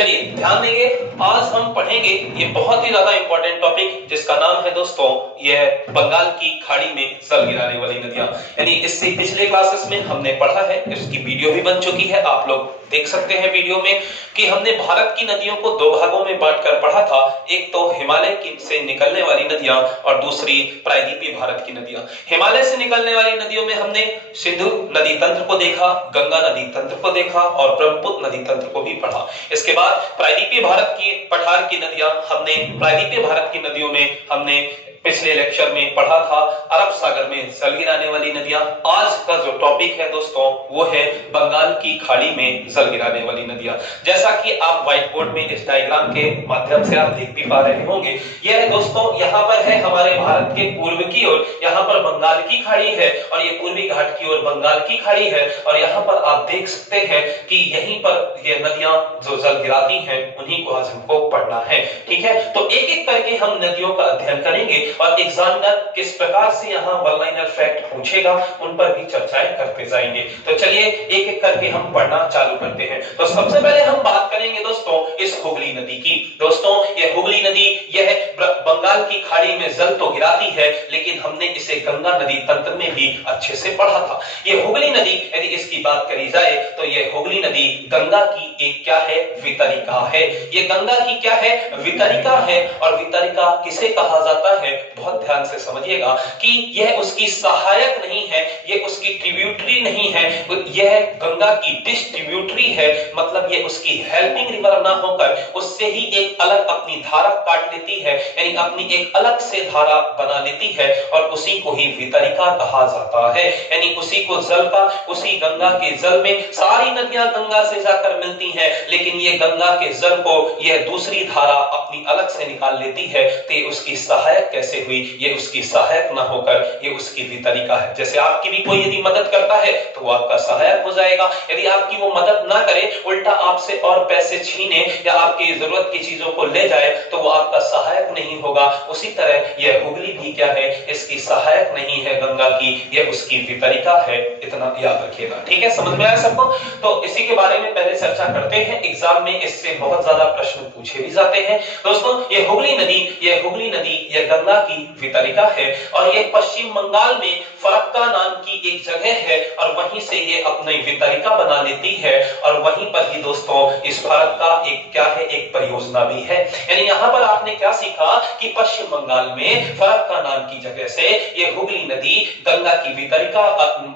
चलिए ध्यान देंगे, आज हम पढ़ेंगे ये बहुत ही ज्यादा इंपॉर्टेंट टॉपिक जिसका नाम है दोस्तों यह बंगाल की खाड़ी में जल गिराने वाली नदियां। यानी इससे पिछले क्लासेस में हमने पढ़ा है, इसकी वीडियो भी बन चुकी है, आप लोग देख सकते हैं वीडियो में कि हमने भारत की नदियों को दो भागों में बांटकर पढ़ा था। एक तो हिमालय की से निकलने वाली नदियां और दूसरी प्रायद्वीपीय भारत की नदियां। हिमालय से निकलने वाली नदियों में हमने सिंधु नदी तंत्र को देखा, गंगा नदी तंत्र को देखा और ब्रह्मपुत्र नदी तंत्र को भी पढ़ा। इसके बाद प्रायद्वीपीय भारत की पठार की नदियां प्रायद्वीपीय भारत की नदियों में हमने पिछले लेक्चर में पढ़ा था अरब सागर में जल गिराने वाली नदियां। आज का जो टॉपिक है दोस्तों वो है बंगाल की खाड़ी में जल गिराने वाली नदियां। जैसा कि आप व्हाइट बोर्ड में इस डायग्राम के माध्यम से आप देख भी पा रहे होंगे, यह दोस्तों यहाँ पर है हमारे भारत के पूर्व की ओर, यहाँ पर बंगाल की खाड़ी है और ये पूर्वी घाट की ओर बंगाल की खाड़ी है और यहाँ पर आप देख सकते हैं कि यहीं पर ये नदियां जो जल गिराती हैं उन्हीं को आज हमको पढ़ना है। ठीक है, तो एक एक करके हम नदियों का अध्ययन करेंगे और एग्जामिनर किस प्रकार से यहाँ वन लाइनर फैक्ट पूछेगा उन पर भी चर्चाएं करते जाएंगे। तो चलिए एक एक करके हम पढ़ना चालू करते हैं। तो सबसे पहले हम बात करेंगे दोस्तों इस हुगली नदी की। दोस्तों ये हुगली नदी यह बंगाल की खाड़ी में जल तो गिराती है, लेकिन हमने इसे गंगा नदी तंत्र में भी अच्छे से पढ़ा था। ये हुगली नदी यदि इसकी बात करी जाए तो ये हुगली नदी गंगा की एक क्या है, वितरिका है। ये गंगा की क्या है, वितरिका है। और वितरिका किसे कहा जाता है, बहुत ध्यान से समझिएगा कि यह उसकी सहायक नहीं है, यह उसकी ट्रिब्यूटरी नहीं है, यह गंगा की डिस्ट्रीब्यूटरी है। मतलब यह उसकी हेल्पिंग रिवर ना होकर उससे ही एक अलग अपनी धारा काट लेती है, यानी अपनी एक अलग से धारा बना लेती है और उसी को ही वितरिका कहा जाता है। यानी उसी को जल का, उसी गंगा के जल में सारी नदियां गंगा से जाकर मिलती हैं, लेकिन ये गंगा के जल को यह दूसरी धारा अपनी अलग से निकाल लेती है। तो उसकी सहायक कैसे हुई, ये उसकी सहायक ना होकर ये उसकी वितरिका है। जैसे आपकी भी कोई यदि मदद करता है तो वो आपका सहायक हो जाएगा, यदि आपकी वो मदद ना करे उल्टा आपसे और पैसे छीने या आपकी जरूरत की चीजों को ले जाए तो वो आपका सहायक नहीं होगा। उसी तरह यह हुगली भी क्या है, इसकी सहायक नहीं है गंगा की, यह उसकी वितरिका है। इतना याद रखिएगा, ठीक है, समझ में आया सबको। तो इसी के बारे में पहले चर्चा करते हैं, एग्जाम में इससे बहुत ज्यादा प्रश्न पूछे भी जाते हैं। दोस्तों ये हुगली नदी यह गंगा की वितरिका है और ये पश्चिम बंगाल में फरक्का नाम की एक जगह है और वहीं से ये अपनी वितरिका बना लेती है और वहीं पर ही दोस्तों इस फरक्का एक क्या है, एक परियोजना भी है। यानी यहाँ पर आपने क्या सीखा कि पश्चिम बंगाल में फरक्का नाम की जगह से ये हुगली नदी गंगा की वितरिका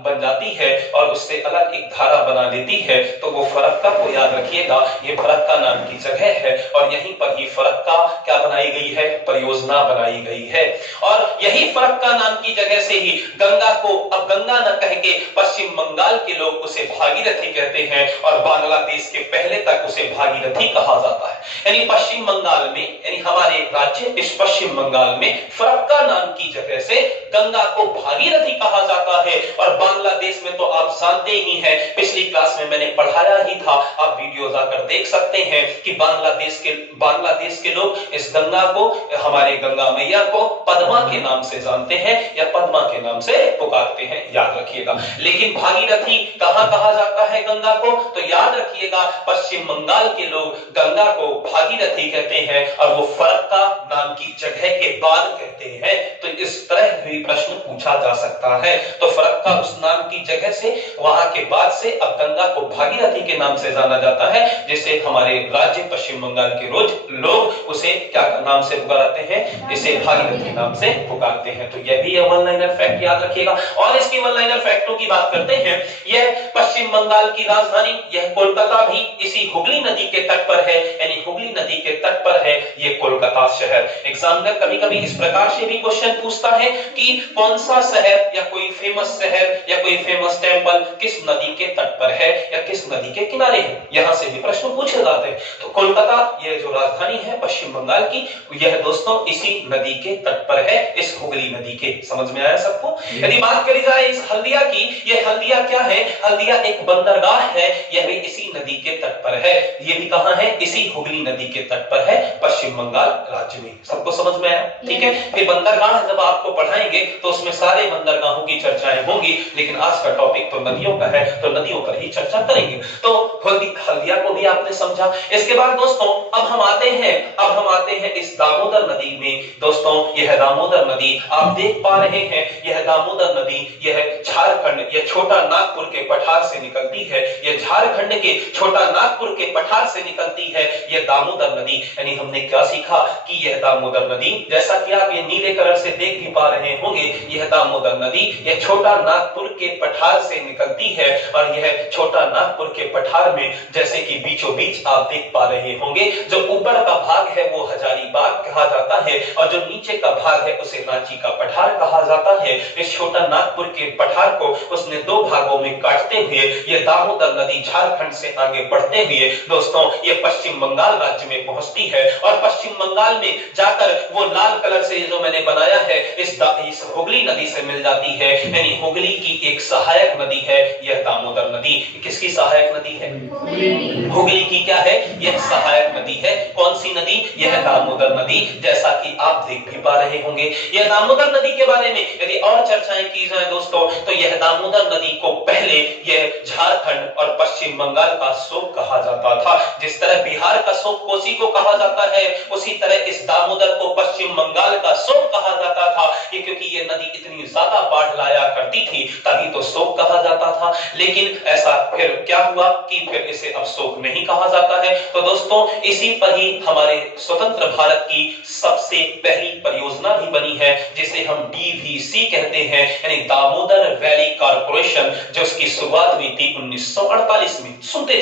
बन जाती है और उससे अलग एक धारा बना लेती है। तो वो फरक्का को याद रखिएगा, ये फरक्का नाम की जगह है और यहीं पर ही फरक्का क्या बनाई गई है, परियोजना बनाई गई है। और यही फरक्का नाम की जगह से ही गंगा को अब गंगा न कह के पश्चिम बंगाल के लोग उसे भागीरथी कहते हैं और बांग्लादेश के पहले तक उसे भागीरथी कहा जाता है। यानी पश्चिम बंगाल में, यानी हमारे राज्य इस पश्चिम बंगाल में फरक्का नाम की जगह से गंगा को भागीरथी कहा जाता है। और बांग्लादेश में तो आप जानते ही हैं, पिछली क्लास में मैंने पढ़ाया ही था, आप वीडियो जाकर देख सकते हैं कि बांग्लादेश के लोग इस गंगा को, हमारे गंगा मैया को पद्मा के नाम से जानते हैं या पद्मा के नाम से पुकारते हैं, याद रखिएगा। लेकिन भागीरथी कहां कहा जाता है गंगा को, तो याद रखिएगा पश्चिम बंगाल के लोग गंगा को भागीरथी कहते हैं और वो फरक्का नाम की जगह के बाद कहते हैं। तो इस तरह भी प्रश्न पूछा जा सकता है। तो फरक्का उस नाम की जगह से, वहां के बाद से अब गंगा को भागीरथी के नाम से जाना जाता है, जिसे हमारे राज्य पश्चिम बंगाल के लोग उसे क्या नाम से पुकारते हैं, इसे भागीरथी नाम से पुकारते हैं। तो यह भी वन लाइनर फैक्ट याद रखिएगा। और इसकी वन लाइनर फैक्टों की बात करते हैं, यह पश्चिम बंगाल की राजधानी यह कोलकाता भी इसी हुगली नदी के तट पर है, यानी हुगली नदी के तट पर है ये कोलकाता शहर। एग्जामिनर कभी-कभी इस प्रकार से भी क्वेश्चन पूछता है कि कौन सा शहर या कोई फेमस शहर या कोई फेमस टेंपल किस नदी के तट पर है या किस नदी के किनारे है, यहां से भी प्रश्न पूछे जाते हैं। तो कोलकाता ये जो राजधानी है पश्चिम बंगाल की, यह दोस्तों इसी नदी के तट पर है, इस हुगली नदी के। समझ में आया सबको। यदि बात करी जाए इस हल्दिया की, यह हल्दिया क्या है, हल्दिया एक बंदरगाह है, यह भी इसी नदी के तट पर है। ये भी कहां है? इसी हुगली नदी के तट पर है, पश्चिम बंगाल राज्य में। सबको समझ में आया? ठीक है। फिर बंदरगाह जब आपको पढ़ाएंगे तो उसमें सारे बंदरगाहों की चर्चाएं होंगी, लेकिन आज का टॉपिक तो नदियों का है, तो नदियों पर ही चर्चा करेंगे। तो हल्दिया को भी आपने समझा। इसके बाद दोस्तों अब हम आते हैं इस दामोदर नदी में। दोस्तों यह दामोदर नदी आप देख पा रहे हैं, यह दामोदर नदी यह झारखंड, यह छोटा नागपुर के पठार से निकलती है। यह झारखंड के छोटा नागपुर के पठार से निकलती है यह दामोदर नदी। यानी हमने क्या सीखा कि यह दामोदर नदी, जैसा कि आप ये नीले कलर से देख भी पा रहे होंगे, यह दामोदर नदी यह छोटा नागपुर के पठार से निकलती है। और यह छोटा नागपुर के पठार में जैसे कि बीचों बीच आप देख पा रहे होंगे, जो ऊपर का भाग है वो हजारीबाग कहा जाता है और जो नीचे का भाग है उसे रांची का पठार कहा जाता है। इस छोटा नागपुर के पठार को उसने दो भागों में काटते हुए यह दामोदर नदी झारखंड से आगे बढ़ते हुए दोस्तों ये पश्चिम बंगाल राज्य में पहुंचती है। और पश्चिम बंगाल में जाकर वो लाल कलर से जो मैंने बनाया है इस हुगली नदी से मिल जाती है। यानी हुगली की एक सहायक नदी है यह दामोदर नदी। किसकी सहायक नदी है? हुगली की क्या है? यह सहायक नदी है। कौन सी नदी? यह दामोदर नदी, जैसा कि आप देख भी पा रहे होंगे। यह दामोदर नदी के बारे में यदि और चर्चाएं की जाए दोस्तों, तो यह दामोदर नदी को पहले यह झारखंड और पश्चिम बंगाल का शोक कहा जाता था। जिस तरह बिहार का शोक कोसी को कहा जाता है, उसी तरह इस दामोदर को पश्चिम बंगाल का शोक कहा जाता था। ये क्योंकि ये नदी इतनी ज्यादा बाढ़ लाया करती थी, तभी तो शोक कहा जाता था। लेकिन ऐसा फिर क्या हुआ कि फिर इसे अब शोक नहीं कहा जाता है। तो दोस्तों इसी पर ही हमारे स्वतंत्र भारत की सबसे पहली परियोजना भी बनी है, जिसे हम डीवीसी कहते हैं, यानी दामोदर वैली कॉर्पोरेशन, जो इसकी शुरुआत हुई थी 1948 में। सुनते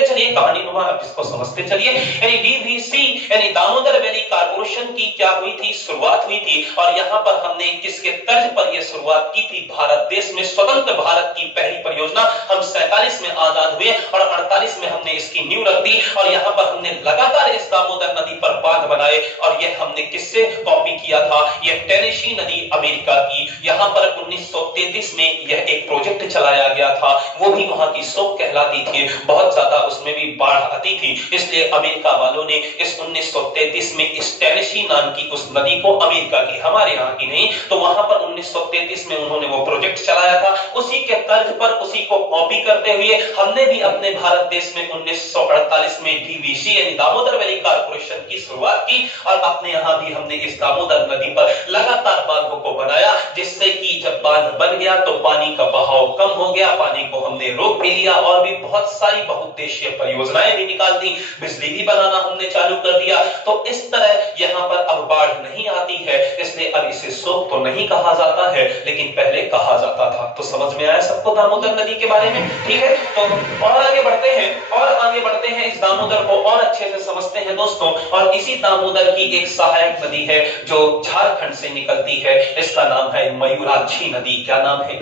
चलिए कहानी नुमा, आप इसको समझते चलिए। यानी डीवीसी यानी दामोदर वैली कॉर्पोरेशन की क्या हुई थी? शुरुआत हुई थी। और यहाँ पर हमने किसके तर्ज पर यह शुरुआत की थी? भारत देश में स्वतंत्र भारत की पहली परियोजना। हम 47 में आजाद हुए और 48 में हमने इसकी नींव रख दी और यहाँ पर हमने लगातार इस दामोदर नदी पर बांध बनाए। और यह हमने किससे कॉपी किया था? यह टेनेसी नदी अमेरिका की। यहाँ पर 1933 में यह एक प्रोजेक्ट चलाया गया था, वो भी वहां की शोक कहलाती थी। बहुत ज्यादा उसमें भी बाढ़ आती थी, इसलिए अमेरिका वालों ने इस 1933 में इस टेनेसी नाम की उस नदी को, अमेरिका की, हमारे यहाँ की नहीं, तो वहां पर 1933 में उन्होंने वो प्रोजेक्ट चलाया था। उसी के तर्ज पर, उसी को कॉपी करते हुए हमने भी अपने भारत देश में 1948 में डीवीसी यानी दामोदर वैली कॉर्पोरेशन की शुरुआत की। और अपने यहाँ भी हमने इस दामोदर नदी पर लगातार बांधों को बनाया, जिससे कि जब बांध बन गया तो पानी का बहाव कम हो गया, पानी को हमने रोक भी लिया और भी बहुत सारी बहुउद्देशीय परियोजनाएं भी निकाल दी, बिजली भी बनाना हमने चालू कर दिया। तो इस तरह यहाँ पर अब बाढ़ नहीं आती है, इसलिए अब इसे शोक तो नहीं कहा जाता है, लेकिन पहले कहा जाता था। तो समझ में आया सबको दामोदर नदी के बारे में? ठीक है, तो और आगे बढ़ते हैं इस दामोदर को और अच्छे से समझते हैं दोस्तों। और इसी दामोदर की एक सहायक नदी है जो झारखंड से निकलती है, इसका नाम है मयूराक्षी नदी। क्या नाम है?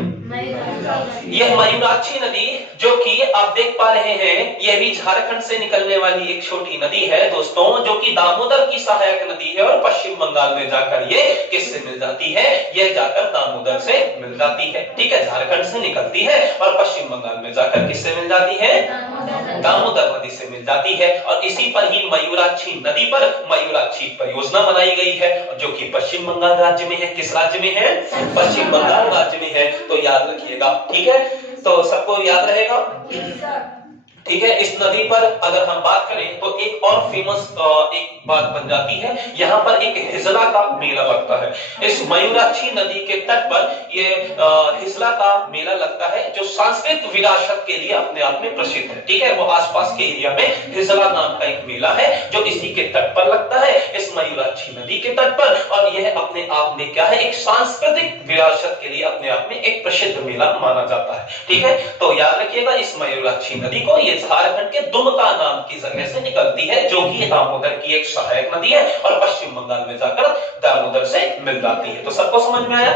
यह मयूराक्षी नदी, जो कि आप देख पा रहे हैं, यह भी झारखंड से निकलने वाली एक छोटी नदी है दोस्तों, जो कि दामोदर की सहायक नदी है। और पश्चिम बंगाल में जाकर ये किससे मिल जाती है? यह जाकर दामोदर से मिल जाती है। ठीक है, झारखंड से निकलती है और पश्चिम बंगाल में जाकर किससे मिल जाती है? दामोदर नदी से मिल जाती है। और इसी पर ही मयूराक्षी नदी पर मयूराक्षी परियोजना बनाई गई है, जो कि पश्चिम बंगाल राज्य में है। किस राज्य में है? पश्चिम बंगाल राज्य में है। तो याद रखिएगा, ठीक है, तो सबको याद रहेगा। ठीक है, इस नदी पर अगर हम बात करें तो एक और फेमस एक बात बन जाती है, यहाँ पर एक हिजला का मेला लगता है। इस मयूराक्षी नदी के तट पर ये हिजला का मेला लगता है, जो सांस्कृतिक विरासत के लिए अपने आप में प्रसिद्ध है। ठीक है, वो आसपास के एरिया में हिजला नाम का एक मेला है, जो इसी के तट पर लगता है, इस मयूराक्षी नदी के तट पर। और यह अपने आप में क्या है? एक सांस्कृतिक विरासत के लिए अपने आप में एक प्रसिद्ध मेला माना जाता है। ठीक है, तो याद रखिएगा, इस मयूराक्षी नदी को झारखंड के दुमका नाम की जगह से निकलती है, जो कि दामोदर की एक सहायक नदी है और पश्चिम बंगाल में जाकर दामोदर से मिल जाती है। तो सबको समझ में आया?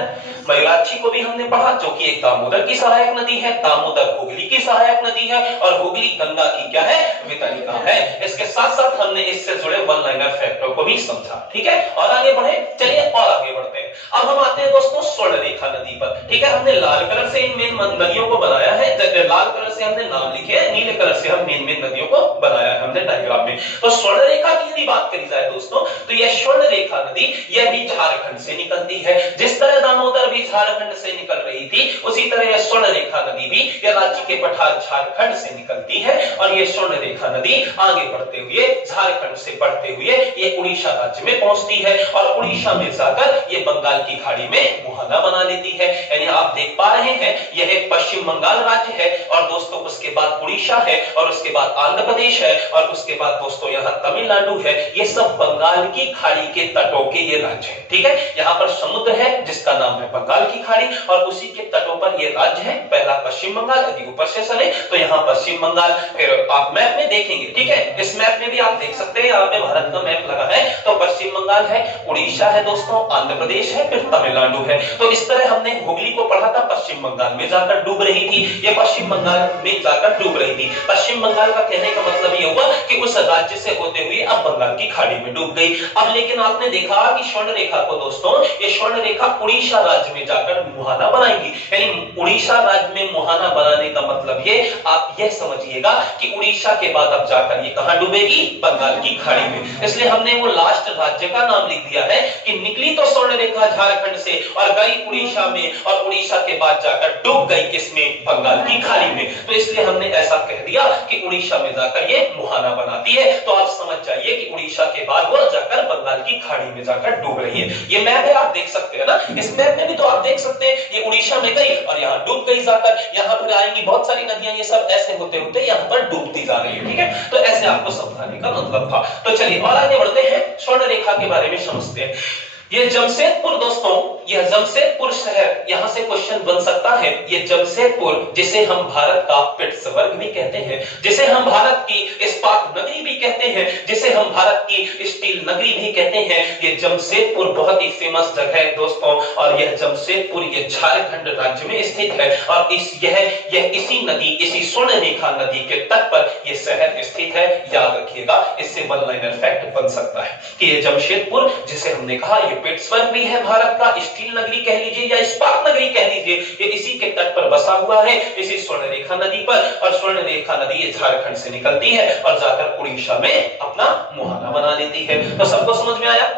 मयूराक्षी को भी हमने पढ़ा, जो कि एक दामोदर की सहायक नदी है। दामोदर हुगली की सहायक नदी है और हुगली गंगा की क्या है? वितरिका है। इसके साथ साथ हमने इससे जुड़े वन लाइनर फैक्टरों को भी समझा। ठीक है, और आगे बढ़े, चलिए और आगे बढ़ते हैं। अब हम आते हैं दोस्तों स्वर्णरेखा नदी पर। ठीक है, हमने लाल कलर से इन मेन नदियों को बनाया है, लाल कलर से हमने नाम लिखे हैं, नीले तरह से हम मेन मेन नदियों को बनाया है हमने डायग्राम में। तो स्वर्ण रेखा की यदि बात करी जाए दोस्तों, तो यह स्वर्ण रेखा नदी यह भी झारखंड से निकलती है। जिस तरह दामोदर भी झारखंड से निकल रही थी, उसी तरह यह स्वर्ण रेखा नदी भी यह राज्य के पठार झारखंड से निकलती है और यह स्वर्ण रेखा नदी आगे बढ़ते हुए झारखंड से बढ़ते हुए ये उड़ीसा राज्य में पहुंचती है और उड़ीसा में जाकर ये बंगाल की खाड़ी में मुहाना बना लेती है। यानी आप देख पा रहे हैं यह एक पश्चिम बंगाल राज्य है और दोस्तों उसके बाद उड़ीसा है और उसके बाद आंध्र प्रदेश है और उसके बाद दोस्तों यहाँ तमिलनाडु है। ये सब बंगाल की खाड़ी के तटों के ये राज्य है। ठीक है, यहाँ पर समुद्र है जिसका नाम है बंगाल की खाड़ी और उसी के तटों पर ये राज्य है। पहला पश्चिम बंगाल, यदि ऊपर से चले तो यहाँ पश्चिम बंगाल, फिर आप मैप में देखेंगे। ठीक है, इस मैप में भी आप देख सकते हैं यहाँ पे भारत का मैप लगा है, तो पश्चिम बंगाल है, उड़ीसा है दोस्तों, आंध्र प्रदेश है, फिर तमिलनाडु है। तो इस तरह हमने हुगली को पढ़ा था, पश्चिम बंगाल में जाकर डूब रही थी, ये पश्चिम बंगाल में जाकर डूब रही थी। पश्चिम बंगाल का कहने का मतलब ये हुआ कि उस राज्य से होते हुए अब बंगाल की खाड़ी में डूब गई। अब लेकिन आपने देखा कि स्वर्ण रेखा को दोस्तों, ये स्वर्ण रेखा उड़ीसा राज्य में जाकर मुहाना बनाएगी। यानी उड़ीसा राज्य में मुहाना बनाने का मतलब ये आप यह समझिएगा कि उड़ीसा के बाद अब जाकर ये कहां डूबेगी, बंगाल की खाड़ी में। इसलिए हमने वो लास्ट राज्य का नाम लिख दिया है कि निकली तो स्वर्ण रेखा झारखंड से और गई उड़ीसा में और उड़ीसा के बाद जाकर डूब गई किसमें, बंगाल की खाड़ी में। तो इसलिए हमने ऐसा कह दिया कि उड़ीसा में जाकर ये मुहाना बनाती है। तो आप समझ जाइए कि उड़ीसा के बाद वो जाकर बंगाल की खाड़ी में जाकर डूब रही है। ये मैप है, आप देख सकते हैं ना, इस मैप में भी तो आप देख सकते हैं ये उड़ीसा में गई और यहाँ डूब गई जाकर, यहाँ पर आएंगी बहुत सारी नदियां, ये सब ऐसे होते होते यहाँ पर डूबती जा रही है। ठीक है, तो ऐसे आपको समझाने का मतलब था। तो चलिए और आगे बढ़ते हैं, स्वर्ण रेखा के बारे में समझते हैं। ये जमशेदपुर दोस्तों, यह जमशेदपुर शहर, यहां से क्वेश्चन बन सकता है। ये जमशेदपुर जिसे हम भारत का पिट्सबर्ग भी कहते हैं, जिसे हम भारत की इस्पात नगरी भी कहते हैं, जिसे हम भारत की स्टील नगरी भी कहते हैं, ये जमशेदपुर बहुत ही फेमस जगह है दोस्तों। और यह जमशेदपुर ये झारखंड राज्य में स्थित है और यह इसी नदी, इसी स्वर्ण रेखा नदी के तट पर यह शहर स्थित है। याद रखिएगा, इससे वन लाइनर फैक्ट बन सकता है कि ये जमशेदपुर जिसे हमने कहा ये पिट्सबर्ग भी है भारत का, स्टील नगरी कह लीजिए या इस्पात नगरी कह लीजिए, ये इसी के तट पर बसा हुआ है, इसी स्वर्ण रेखा नदी पर। और स्वर्ण रेखा नदी ये झारखंड से निकलती है और जाकर उड़ीसा में अपना मुहाना बना लेती है। तो सबको समझ में आया?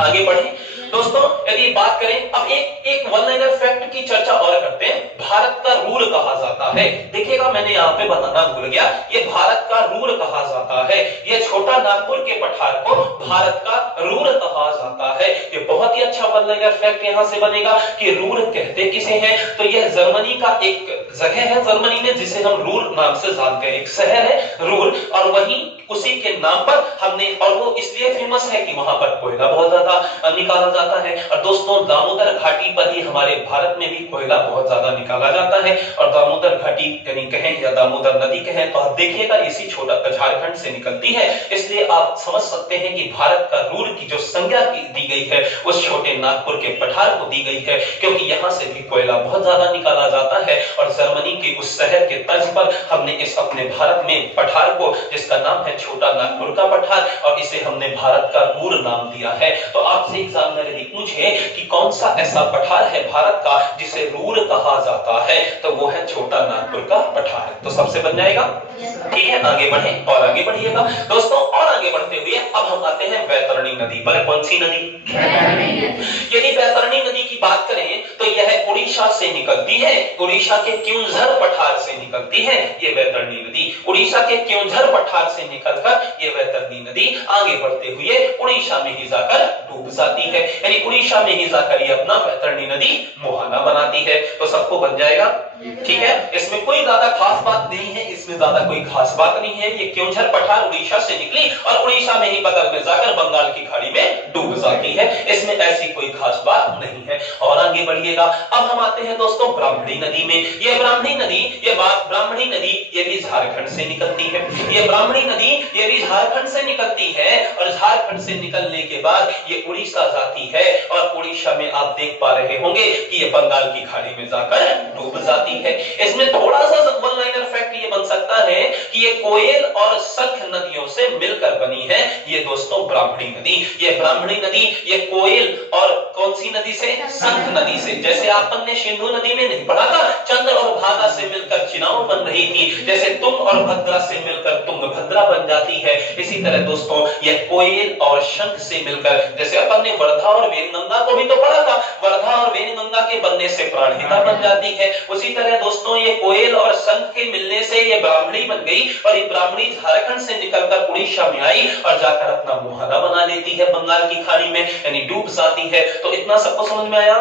आगे बढ़े दोस्तों, यदि बात करें अब एक वन लाइनर फैक्ट की चर्चा और करते हैं। भारत का रूर कहा जाता है, देखिएगा मैंने यहाँ पे बताना भूल गया, ये भारत का रूर कहा जाता है। ये छोटा नागपुर के पठार को भारत का रूर कहा जाता है। ये बहुत ही अच्छा वन लाइनर फैक्ट यहाँ से बनेगा कि रूर कहते किसे हैं, तो यह जर्मनी का एक जगह है, जर्मनी में जिसे हम रूर नाम से जानते हैं, एक शहर है रूर, और वही उसी के नाम पर हमने, और वो इसलिए फेमस है कि वहां पर कोयला बहुत ज्यादा निकाला जाता है। और दोस्तों दामोदर घाटी पर ही हमारे भारत में भी कोयला बहुत ज्यादा निकाला जाता है। और दामोदर घाटी यानी कहें या दामोदर नदी कहें तो आप देखिएगा इसी छोटा झारखंड से निकलती है। इसलिए आप समझ सकते हैं कि भारत का रूर की जो संज्ञा दी गई है उस छोटे नागपुर के पठार को दी गई है, क्योंकि यहाँ से भी कोयला बहुत ज्यादा निकाला जाता है। और जर्मनी के उस शहर के तर्ज पर हमने इस अपने भारत में पठार को, जिसका नाम है छोटा नागपुर का पठार, और इसे हमने भारत का रूर नाम दिया है। तो आपसे एग्जामिनर यदि पूछे कि कौन सा ऐसा पठार है भारत का जिसे रूर कहा जाता है, तो वो है छोटा नागपुर का पठार। तो सबसे बन जाएगा। ठीक है, आगे बढ़े और आगे बढ़िएगा दोस्तों। और आगे बढ़ते हुए अब हम आते हैं वैतरणी नदी पर। कौन सी नदी? यदि वैतरणी नदी की बात करें तो यह उड़ीसा से निकलती है, उड़ीसा के क्योंझर पठार से निकलती है ये वैतरणी नदी। उड़ीसा के क्योंझर पठार से निकलकर ये वैतरणी नदी आगे बढ़ते हुए उड़ीसा में ही जाकर डूब जाती है। यानी उड़ीसा में ही जाकर ये अपना वैतरणी नदी मुहाना बनाती है। तो सबको बन जाएगा। ठीक है, इसमें कोई ज्यादा खास बात नहीं है, इसमें ज्यादा कोई खास बात नहीं है। ये क्योंझर पठार उड़ीसा से निकली और उड़ीसा में ही बगल में जाकर बंगाल की खाड़ी में डूब जाती है। इसमें ऐसी कोई खास बात नहीं है। और आगे बढ़िएगा, अब हम आते हैं दोस्तों ब्राह्मणी नदी में। ये ब्राह्मणी नदी, ब्राह्मणी नदी ये भी झारखंड से निकलती है। ये ब्राह्मणी नदी ये भी झारखंड से निकलती है और झारखंड से निकलने के बाद ये उड़ीसा जाती है और उड़ीसा में आप देख पा रहे होंगे कि ये बंगाल की खाड़ी में जाकर डूब जाती जाती है। इसमें थोड़ा सा वन लाइनर फैक्ट ये बन सकता है कि ये कोयल और शंख नदियों से मिलकर बनी है ये दोस्तों ब्राह्मणी नदी। ये ब्राह्मणी नदी ये कोयल और कौन सी नदी से? शंख नदी से। जैसे आपन ने सिंधु नदी में नहीं पढ़ा था चंद्र और भागा से मिलकर चिनाव बन रही थी, जैसे तुम और भद्रा से मिलकर तुंगभद्रा बन जाती है, इसी तरह दोस्तों ये कोयल और शंख से मिलकर, जैसे अपन ने वर्धा और वेनगंगा को भी तो पढ़ा था, वर्धा और वेनगंगा के बनने से प्राणहिता बन जाती है, उसी तरह दोस्तों ये कोयल और शंख के मिलने से ये ब्राह्मणी बन गई और ये ब्राह्मणी झारखंड से निकलकर उड़ीसा में आई और जाकर अपना मुहाना बना लेती है बंगाल की खाड़ी में, यानी डूब जाती है। तो इतना सबको समझ में आया?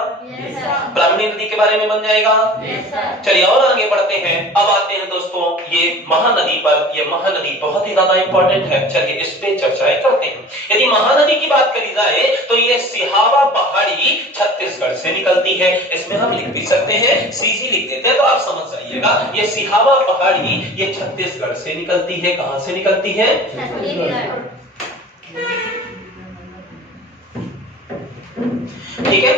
ब्राह्मणी नदी के बारे में बन जाएगा। चलिए और आगे बढ़ते हैं। अब आते हैं दोस्तों ये महानदी पर। ये महानदी बहुत ही ज्यादा इंपॉर्टेंट है, चलिए इस पे चर्चाएं करते हैं। यदि महानदी की बात करी जाए तो ये सिहावा पहाड़ी छत्तीसगढ़ से निकलती है। इसमें हम लिख भी सकते हैं, सीसी लिख देते हैं तो आप समझ जाइएगा। ये सिहावा पहाड़ी ये छत्तीसगढ़ से निकलती है। कहां से निकलती है? ठीक है,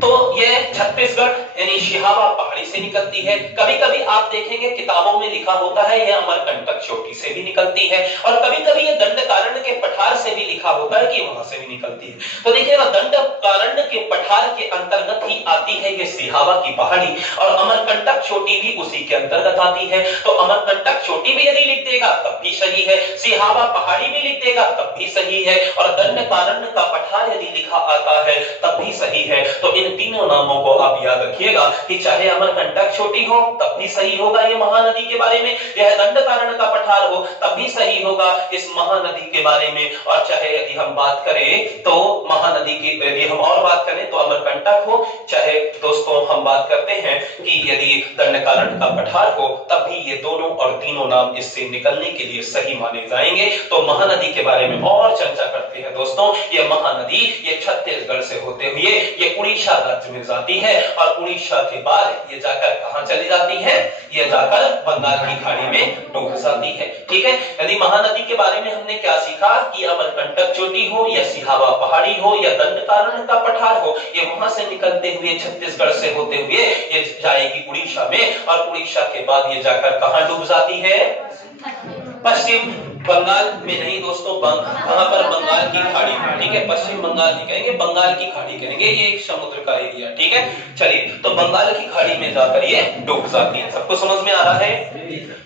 तो ये छत्तीसगढ़ यानी सिहावा पहाड़ी से निकलती है। कभी कभी आप देखेंगे किताबों में लिखा होता है यह अमरकंटक चोटी से भी निकलती है, और कभी कभी ये दंडकारण्य के पठार से भी लिखा होता है कि वहां से भी निकलती है। तो देखिएगा दंडकारण्य के पठार के अंतर्गत ही आती है ये सिहावा की पहाड़ी, और अमरकंटक चोटी भी उसी के अंतर्गत आती है। तो अमरकंटक चोटी भी यदि लिख देगा तब भी सही है, सिहावा पहाड़ी भी लिख देगा तब भी सही है, और दंडकारण्य का पठार यदि लिखा आता है तब भी सही है। तो इन तीनों नामों को आप याद रखिएगा कि चाहे अमरकंटक चोटी हो तब भी सही होगा ये महानदी के बारे में, यह दंडकारण्य का पठार हो तब भी सही होगा इस महानदी के बारे में। और चाहे यदि हम बात करें तो महानदी की, यदि हम और बात करें तो अमरकंटक हो, चाहे दोस्तों हम बात करते हैं कि यदि दंडकारण्य का पठार हो तब भी ये दोनों और तीनों नाम इससे निकलने के लिए सही माने जाएंगे। तो महानदी के बारे में और चर्चा करते हैं दोस्तों। ये महानदी ये छत्तीसगढ़ से होते हुए ये उड़ीसा राज्य में जाती है, और उड़ीसा के बाद ये जाकर कहां चली जाती है? ये जाकर बंगाल की खाड़ी में डूब जाती है। ठीक है, यदि महानदी के बारे में हमने क्या सीखा कि अमरकंटक चोटी हो या सिहावा पहाड़ी हो या दंडकारण्य का पठार हो, ये वहां से निकलते हुए छत्तीसगढ़ से होते हुए ये जाएगी उड़ीसा में, और उड़ीसा के बाद ये जाकर कहां डूब जाती है? पश्चिम बंगाल में नहीं दोस्तों, कहां पर? बंगाल की खाड़ी में। ठीक है, पश्चिम बंगाल नहीं कहेंगे, बंगाल की खाड़ी कहेंगे, ये एक समुद्र का एरिया। ठीक है, चलिए तो बंगाल की खाड़ी में जाकर ये डूब जाती है। सबको समझ में आ रहा है?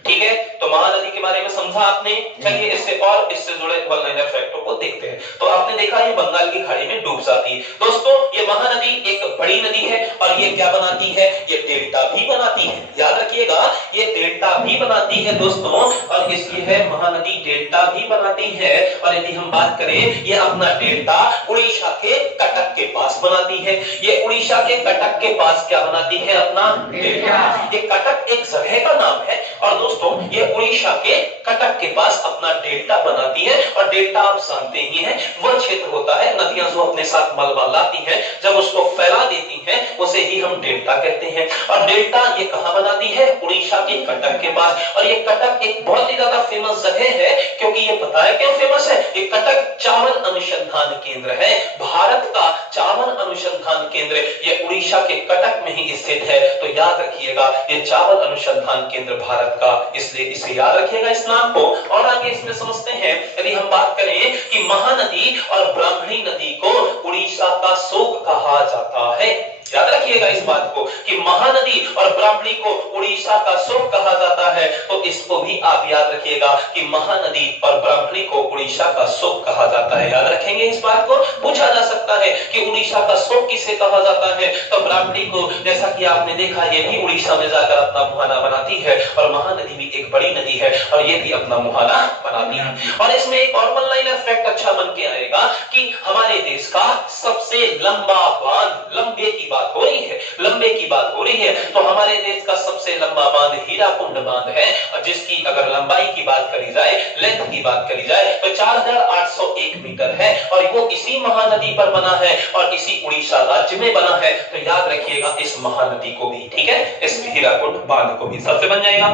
ठीक है, तो महानदी के बारे में समझा आपने। चलिए इससे और इससे जुड़े वन लाइनर फैक्टों को देखते हैं। तो आपने देखा ये बंगाल की खाड़ी में डूब जाती है। दोस्तों ये महानदी एक बड़ी नदी है, और ये क्या बनाती है? ये डेल्टा भी बनाती है। याद रखिएगा ये डेल्टा भी बनाती है दोस्तों, और इसकी है महानदी डेल्टा भी बनाती है। और यदि हम बात करें ये अपना डेल्टा उड़ीसा के कटक के पास बनाती है। ये उड़ीसा के कटक के पास क्या बनाती है? अपना डेल्टा। ये कटक एक जगह का नाम है, और दोस्तों ये उड़ीसा के कटक के पास अपना डेल्टा बनाती है। और डेल्टा आप जानते ही हैं वह क्षेत्र होता है, नदियां जो अपने साथ मलबा लाती हैं जब उसको फैला देती हैं उसे ही हम डेल्टा कहते हैं। और डेल्टा ये कहां बनाती है? उड़ीसा के कटक के पास। और ये कटक एक बहुत ही ज्यादा फेमस जगह है, क्योंकि ये पता है क्यों फेमस है? ये कटक चावल अनुसंधान केंद्र है, भारत का चावल अनुसंधान केंद्र ये उड़ीसा के कटक में ही स्थित है। तो याद रखिएगा ये चावल अनुसंधान केंद्र भारत का, इसलिए इसे याद रखिएगा इस नाम को। और आगे इसमें समझते हैं, यदि हम बात करें कि महानदी और ब्राह्मणी नदी को उड़ीसा का शोक कहा जाता है। याद रखिएगा इस बात को कि महानदी और ब्राह्मणी को उड़ीसा का शोक कहा जाता है। तो इसको भी आप याद रखिएगा कि महानदी और ब्राह्मणी को उड़ीसा का शोक कहा जाता है। याद रखेंगे इस बात को। पूछा जा सकता है कि उड़ीसा का शोक किसे कहा जाता है? तो ब्राह्मणी को, जैसा कि आपने देखा ये भी उड़ीसा में जाकर अपना मुहाना बनाती है, और महानदी भी एक बड़ी नदी है और ये भी अपना मुहाना बनाती है। और इसमें एक और वन लाइनर फैक्ट अच्छा बन के आएगा कि हमारे देश का सबसे लंबा बांध, लंबे की बात हो रही है, लंबे की बात हो रही है, तो हमारे देश का सबसे लंबा बांध हीराकुंड बांध है, और जिसकी अगर लंबाई की बात करी जाए, लेंथ की बात करी जाए तो 4801 मीटर है, और वो इसी महानदी पर बना है और इसी उड़ीसा राज्य में बना है। तो याद रखिएगा इस महानदी को भी, ठीक है, इस हीराकुंड बांध को भी, सबसे बन जाएगा।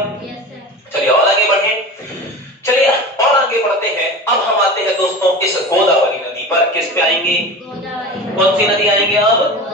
चलिए और आगे बढ़े, चलिए और आगे बढ़ते हैं। अब हम आते हैं दोस्तों इस गोदावरी नदी पर किस पे आएंगे? कौन सी नदी आएंगे अब?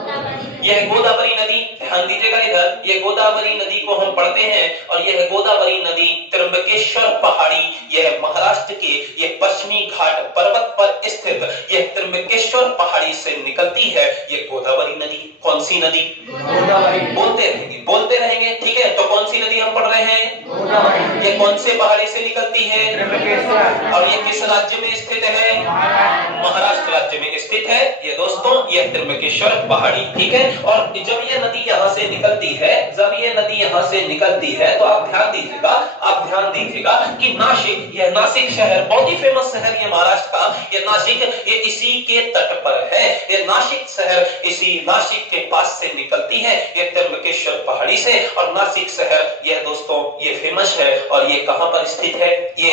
यह गोदावरी नदी, ध्यान दीजिएगा इधर, ये गोदावरी नदी को हम पढ़ते हैं और यह गोदावरी नदी त्र्यंबकेश्वर पहाड़ी, यह महाराष्ट्र के ये पश्चिमी घाट पर्वत पर स्थित यह त्र्यंबकेश्वर पहाड़ी से निकलती है ये गोदावरी नदी। कौन सी नदी? गोदावरी। बोलते रहेंगे, ठीक है। तो कौन सी नदी हम पढ़ रहे हैं? गोदावरी। ये कौन से पहाड़ी से निकलती है? त्र्यंबकेश्वर। और ये किस राज्य में स्थित है? महाराष्ट्र राज्य में स्थित है ये दोस्तों, यह त्र्यंबकेश्वर पहाड़ी, ठीक है। और जब ये नदी यहाँ से निकलती है, जब ये नदी यहाँ से निकलती है तो आप ध्यान दीजिएगा कि नासिक, यह नासिक शहर बहुत ही फेमस शहर ये महाराष्ट्र का, ये नासिक ये इसी के तट पर है। ये नासिक शहर इसी नासिक के पास से निकलती है ये त्र्यंबकेश्वर पहाड़ी से। और नासिक शहर यह दोस्तों ये फेमस है और ये कहां पर स्थित है? ये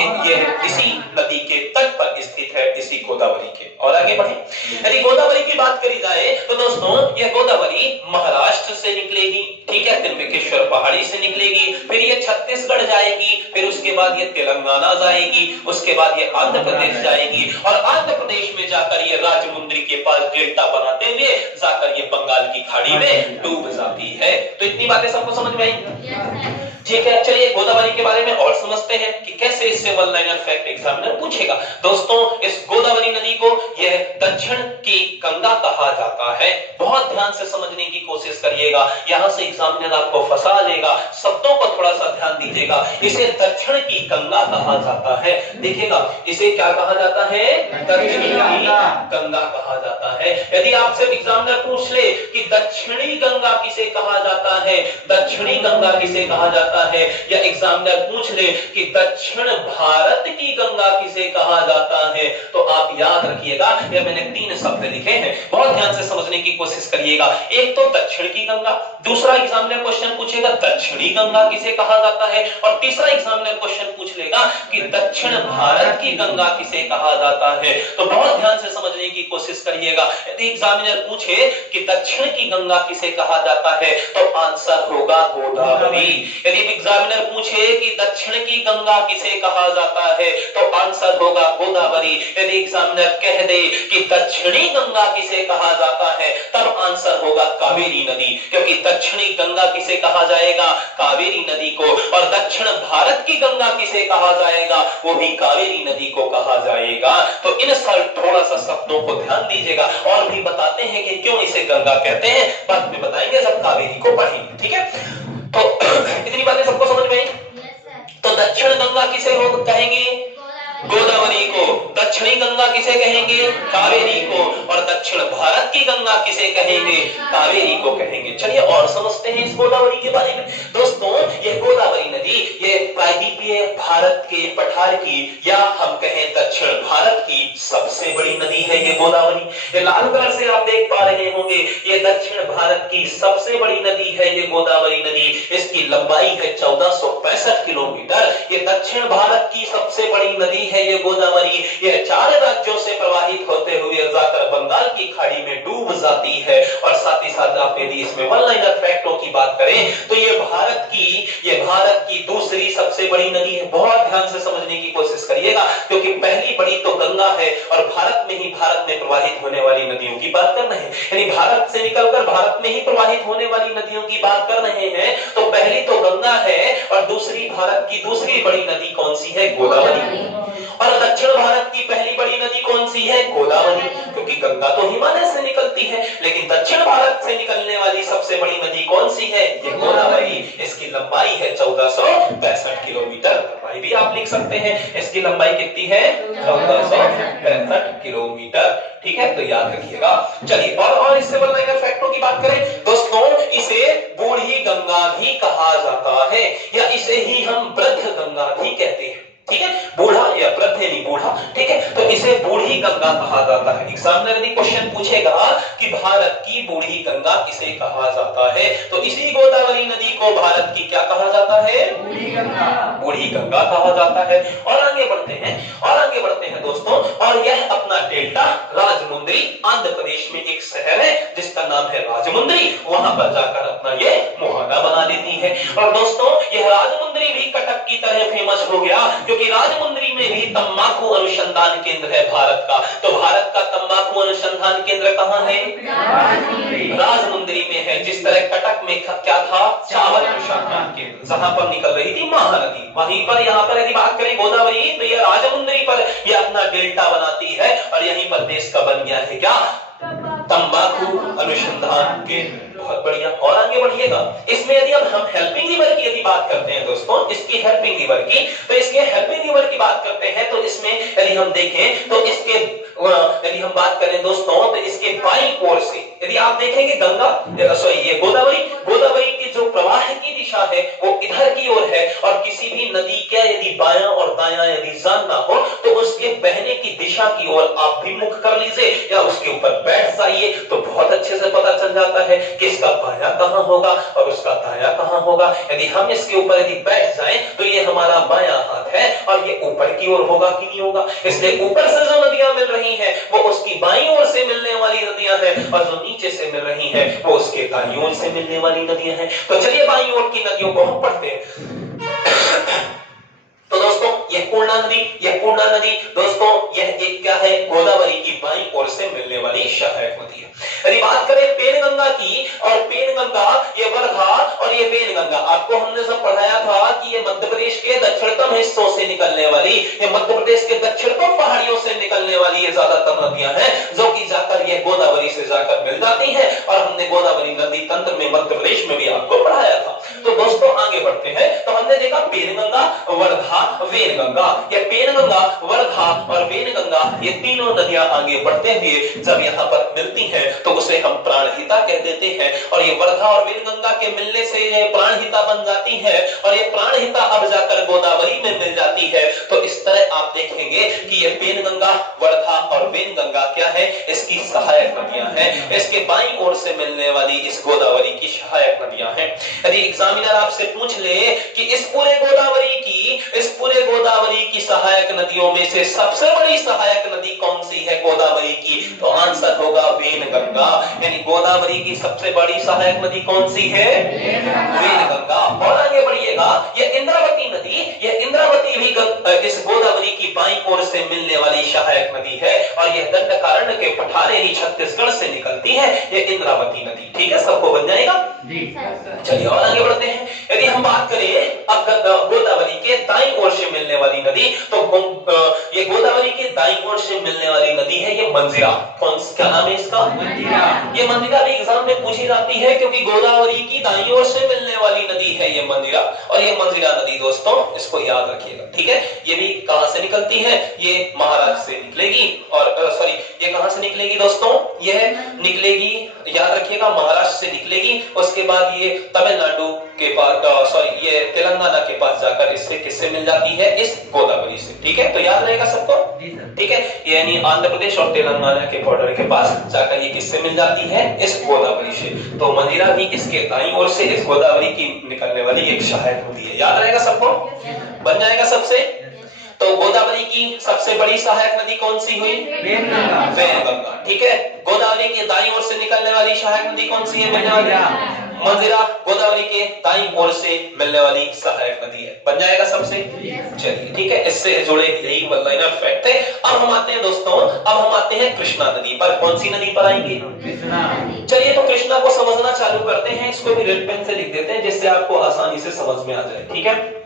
इसी नदी के तट पर स्थित है, इसी गोदावरी के। और आगे बढ़े, यदि गोदावरी की बात करी जाए तो दोस्तों यह गोदावरी महाराष्ट्र से निकलेगी, ठीक है, त्र्यंबकेश्वर पहाड़ी से निकलेगी, फिर ये छत्तीसगढ़ जाएगी, फिर उसके बाद ये तेलंगाना जाएगी, उसके बाद ये आंध्र प्रदेश जाएगी और आंध्र प्रदेश में जाकर ये राजमुंद्री के पास डेल्टा बनाते हुए जाकर ये बंगाल की खाड़ी में डूब जाती है। तो इतनी बातें सबको समझ में आई? ठीक है, चलिए गोदावरी के बारे में और समझते हैं कि कैसे इससे वन लाइनर फैक्ट एग्जामिनर पूछेगा। दोस्तों इस गोदावरी नदी को यह दक्षिण की गंगा कहा जाता है। बहुत ध्यान से समझने की कोशिश करिएगा, यहां से एग्जामिनर आपको फंसा लेगा, शब्दों को थोड़ा सा ध्यान दीजिएगा। इसे दक्षिण की गंगा कहा जाता है। देखिएगा इसे क्या कहा जाता है? दक्षिणी गंगा कहा जाता है। यदि आपसे एग्जामिनर पूछ ले कि दक्षिणी गंगा किसे कहा जाता है, दक्षिणी गंगा किसे कहा जाता है, या एग्जामिनर पूछ ले कि दक्षिण भारत की गंगा किसे कहा जाता है, तो आप याद रखिएगा ये मैंने 3 शब्द लिखे हैं, बहुत ध्यान से समझने की कोशिश करिएगा। एक तो दक्षिण की गंगा, दूसरा एग्जामिनर क्वेश्चन पूछेगा दक्षिणी गंगा किसे कहा जाता है, और तीसरा एग्जामिनर क्वेश्चन पूछ लेगा कि दक्षिण भारत की गंगा किसे कहा जाता है। तो बहुत ध्यान से समझने की कोशिश करिएगा। यदि एग्जामिनर पूछे कि दक्षिण की गंगा किसे कहा जाता है तो आंसर होगा गोदावरी। यदि एग्जामिनर पूछे कि दक्षिण की गंगा किसे कहा जाता है तो आंसर होगा गोदावरी। यदि एग्जामिनर कह दे कि दक्षिणी गंगा किसे कहा जाता है तब आंसर होगा कावेरी नदी, क्योंकि दक्षिणी गंगा किसे कहा जाएगा? कावेरी नदी को। और दक्षिण भारत की गंगा किसे कहा जाएगा? वो भी कावेरी नदी को कहा जाएगा। तो इन थोड़ा सा शब्दों को ध्यान दीजिएगा और भी बताते हैं कि क्यों इसे गंगा कहते हैं, बाद में बताएंगे जब कावेरी को पढ़ेंगे, ठीक है। तो इतनी बातें सबको समझ में आई? तो दक्षिण गंगा किसे लोग कहेंगे? गोदावरी को। दक्षिणी गंगा किसे कहेंगे? कावेरी को। और दक्षिण भारत की गंगा किसे कहेंगे? कावेरी को कहेंगे। चलिए और समझते हैं इस गोदावरी के बारे में। दोस्तों ये गोदावरी नदी ये प्रायद्वीपीय भारत के पठार की, या हम कहें दक्षिण भारत की सबसे बड़ी नदी है ये गोदावरी। ये लाल कलर से आप देख पा रहे होंगे, ये दक्षिण भारत की सबसे बड़ी नदी है ये गोदावरी नदी। इसकी लंबाई है 1465 किलोमीटर। ये दक्षिण भारत की सबसे बड़ी नदी है ये गोदावरी। ये 4 राज्यों से प्रवाहित होते हुए जाकर बंगाल की खाड़ी में डूब जाती है। और साथ ही साथ आप यदि इसमें वन लाइनर फैक्टों की बात करें तो ये भारत की दूसरी सबसे बड़ी नदी है। बहुत ध्यान से समझने की कोशिश करिएगा, क्योंकि पहली बड़ी तो गंगा है और भारत में प्रवाहित होने वाली नदियों की बात कर रहे हैं, यानी भारत से निकलकर भारत में ही प्रवाहित होने वाली नदियों की बात कर रहे हैं। तो पहली तो गंगा है और दूसरी भारत की दूसरी बड़ी नदी कौन सी है? गोदावरी। और दक्षिण भारत की पहली बड़ी नदी कौन सी है? गोदावरी, क्योंकि गंगा तो हिमालय से निकलती है, लेकिन दक्षिण भारत से निकलने वाली सबसे बड़ी नदी कौन सी है? ये गोदावरी। इसकी लंबाई है 1465 किलोमीटर। लंबाई भी आप लिख सकते हैं, इसकी लंबाई कितनी है? 1465 किलोमीटर, ठीक है, तो याद रखिएगा। चलिए और इससे वन लाइनर फैक्टों की बात करें दोस्तों, इसे बूढ़ी गंगा भी कहा जाता है, या इसे ही हम वृद्ध गंगा भी कहते हैं, ठीक है। बूढ़ा या वृद्ध नहीं बूढ़ा, ठीक है, तो इसे बूढ़ी गंगा कहा जाता है। एग्जामिनर यदि क्वेश्चन पूछेगा कि भारत की बूढ़ी गंगा किसे कहा जाता है तो इसी गोदावरी नदी को भारत की क्या कहा जाता है? बूढ़ी गंगा कहा जाता है। और आगे बढ़ते हैं दोस्तों, और यह अपना डेल्टा राजमुंद्री आंध्र प्रदेश में एक शहर है जिसका नाम है राजमुंद्री, वहां पर जाकर अपना ये मुहाना बना लेती है। और दोस्तों यह राजमुंद्री भी कटक की तरह फेमस हो गया, क्योंकि राजमुंद्री में भी तंबाकू अनुसंधान केंद्र है भारत का। तो भारत का तंबाकू अनुसंधान केंद्र कहाँ है? राजमुंदरी में है। जिस तरह कटक में क्या था? चावल अनुसंधान केंद्र, जहां पर निकल रही थी महानदी, वहीं पर यहाँ पर यदि बात करें गोदावरी, तो यह राजमुंदरी पर यह अपना डेल्टा बनाती है और यहीं पर देश का बन गया है क्या? तंबाकू अनुसंधान केंद्र। बहुत बढ़िया। और आगे बढ़िएगा। इसमें यदि अब हम हेल्पिंग लीवर की यदि बात करते हैं दोस्तों, इसकी हेल्पिंग लीवर की, तो इसके हेल्पिंग लीवर की बात करते हैं तो इसमें यदि हम देखें तो इसके यदि हम बात करें दोस्तों, तो इसके बाईं ओर से यदि आप देखेंगे गंगा सॉरी ये गोदावरी की जो प्रवाह की दिशा है वो इधर की ओर है। और किसी भी नदी का यदि बायां और दायां यदि जानना हो तो उसके बहने की दिशा की ओर आप भी मुख कर लीजिए या उसके ऊपर बैठ जाइए, तो बहुत अच्छे से पता चल जाता है कि इसका बायां कहां होगा और उसका दायां कहां होगा। यदि हम इसके ऊपर यदि बैठ जाएं तो ये हमारा बायां हाथ है और ये ऊपर की ओर होगा कि नहीं होगा। इसलिए ऊपर से जो नदियां मिल रही हैं वो उसकी बाईं ओर से मिलने वाली नदियां हैं और जो नीचे से मिल रही हैं वो उसके दाईं ओर से मिलने वाली नदियां हैं। तो चलिए बाईं ओर की नदियों को हम पढ़ते हैं। तो दोस्तों यह पूर्णा नदी दोस्तों यह एक क्या है? गोदावरी की बाईं ओर से मिलने वाली सहायक नदी है। यदि बात करें पेनगंगा की, और पेनगंगा ये वर्धा और ये पेनगंगा, आपको हमने सब पढ़ाया था कि ये मध्य प्रदेश के दक्षिणतम हिस्सों से निकलने वाली, ये मध्य प्रदेश के दक्षिणतम पहाड़ियों से निकलने वाली ये ज्यादातर नदियां हैं जो कि जाकर ये गोदावरी से जाकर मिल जाती हैं। और हमने गोदावरी नदी तंत्र में मध्य प्रदेश में भी आपको पढ़ाया था। तो दोस्तों आगे बढ़ते हैं। तो हमने देखा पेनगंगा, वर्धा, वेनगंगा। ये पेनगंगा, वर्धा और वेनगंगा ये तीनों नदियां आगे बढ़ते हुए जब यहाँ पर मिलती हैं तो उसे हम प्राणहिता कह देते हैं। और ये वर्धा और वेनगंगा के मिलने से ये प्राणहिता बन जाती है और ये प्राणहिता अब जाकर गोदावरी में मिल जाती है। तो इस तरह आप देखेंगे कि ये पेनगंगा, वर्धा और वेनगंगा क्या है? इसकी सहायक नदियां हैं। इसके बाईं ओर से मिलने वाली इस गोदावरी की सहायक नदियां हैं। यदि एग्जामिनर आपसे पूछ ले कि इस पूरे गोदावरी की सहायक नदियों में से सबसे बड़ी सहायक नदी कौन सी है गोदावरी की, तो आंसर होगा वेनगंगा। यानी गोदावरी की सबसे बड़ी सहायक नदी कौन सी है? वेनगंगा। और आगे बढ़िएगा, ये इंद्रावती नदी, ये इंद्रावती भी इस गोदावरी की बाईं ओर से मिलने वाली सहायक नदी है और यह दंडकारण्य के पठारेरी छत्तीसगढ़ से निकलती है ये इंद्रावती नदी। ठीक है, सबको बन जाएगा जी। चलिए और आगे बढ़ते हैं। यदि हम बात करें अब गोदावरी के दाईं ओर से मिलने वाली नदी, तो ये गोदावरी के दाईं ओर से मिलने वाली नदी है ये मंजीरा। क्या नाम है इसका? मंजीरा। ये मंजीरा भी एग्जाम में पूछी जाती है क्योंकि गोदावरी की दाईं ओर से मिलने वाली नदी है ये मंजीरा। और ये मंजीरा नदी दोस्तों इसको याद रखिएगा। ठीक है, ये भी कहां से निकलती है? ये महाराष्ट्र से निकलेगी। और सॉरी ये कहां से निकलेगी दोस्तों? यह निकलेगी, याद रखिएगा, महाराष्ट्र से निकलेगी। उसके बाद ये तमिलनाडु के पास सॉरी ये तेलंगाना के पास जाकर इससे किससे मिल जाती है? इस गोदावरी से। ठीक है, तो याद रहेगा सबको। ठीक है, यानी आंध्र प्रदेश और तेलंगाना के बॉर्डर के पास जाकर ये किससे मिल जाती है? इस गोदावरी से। तो मंजीरा भी इसके दाईं ओर से इस गोदावरी की निकलने वाली एक सहायक नदी है। याद रहेगा सबको, बन जाएगा सबसे। तो गोदावरी की सबसे बड़ी सहायक नदी कौन सी हुई? वेनगंगा। ठीक है, गोदावरी के दाईं ओर से निकलने वाली सहायक नदी कौन सी है? मंजीरा गोदावरी के दाईं ओर से मिलने वाली सहायक नदी है। बन जाएगा सबसे। चलिए ठीक है, इससे जुड़े यही लाइनर फैक्ट है। अब हम आते हैं दोस्तों, अब हम आते हैं कृष्णा नदी पर। कौन सी नदी पर आएंगे? कृष्णा। चलिए तो कृष्णा को समझना चालू करते हैं। इसको भी रेड पेन से लिख देते हैं जिससे आपको आसानी से समझ में आ जाए। ठीक है,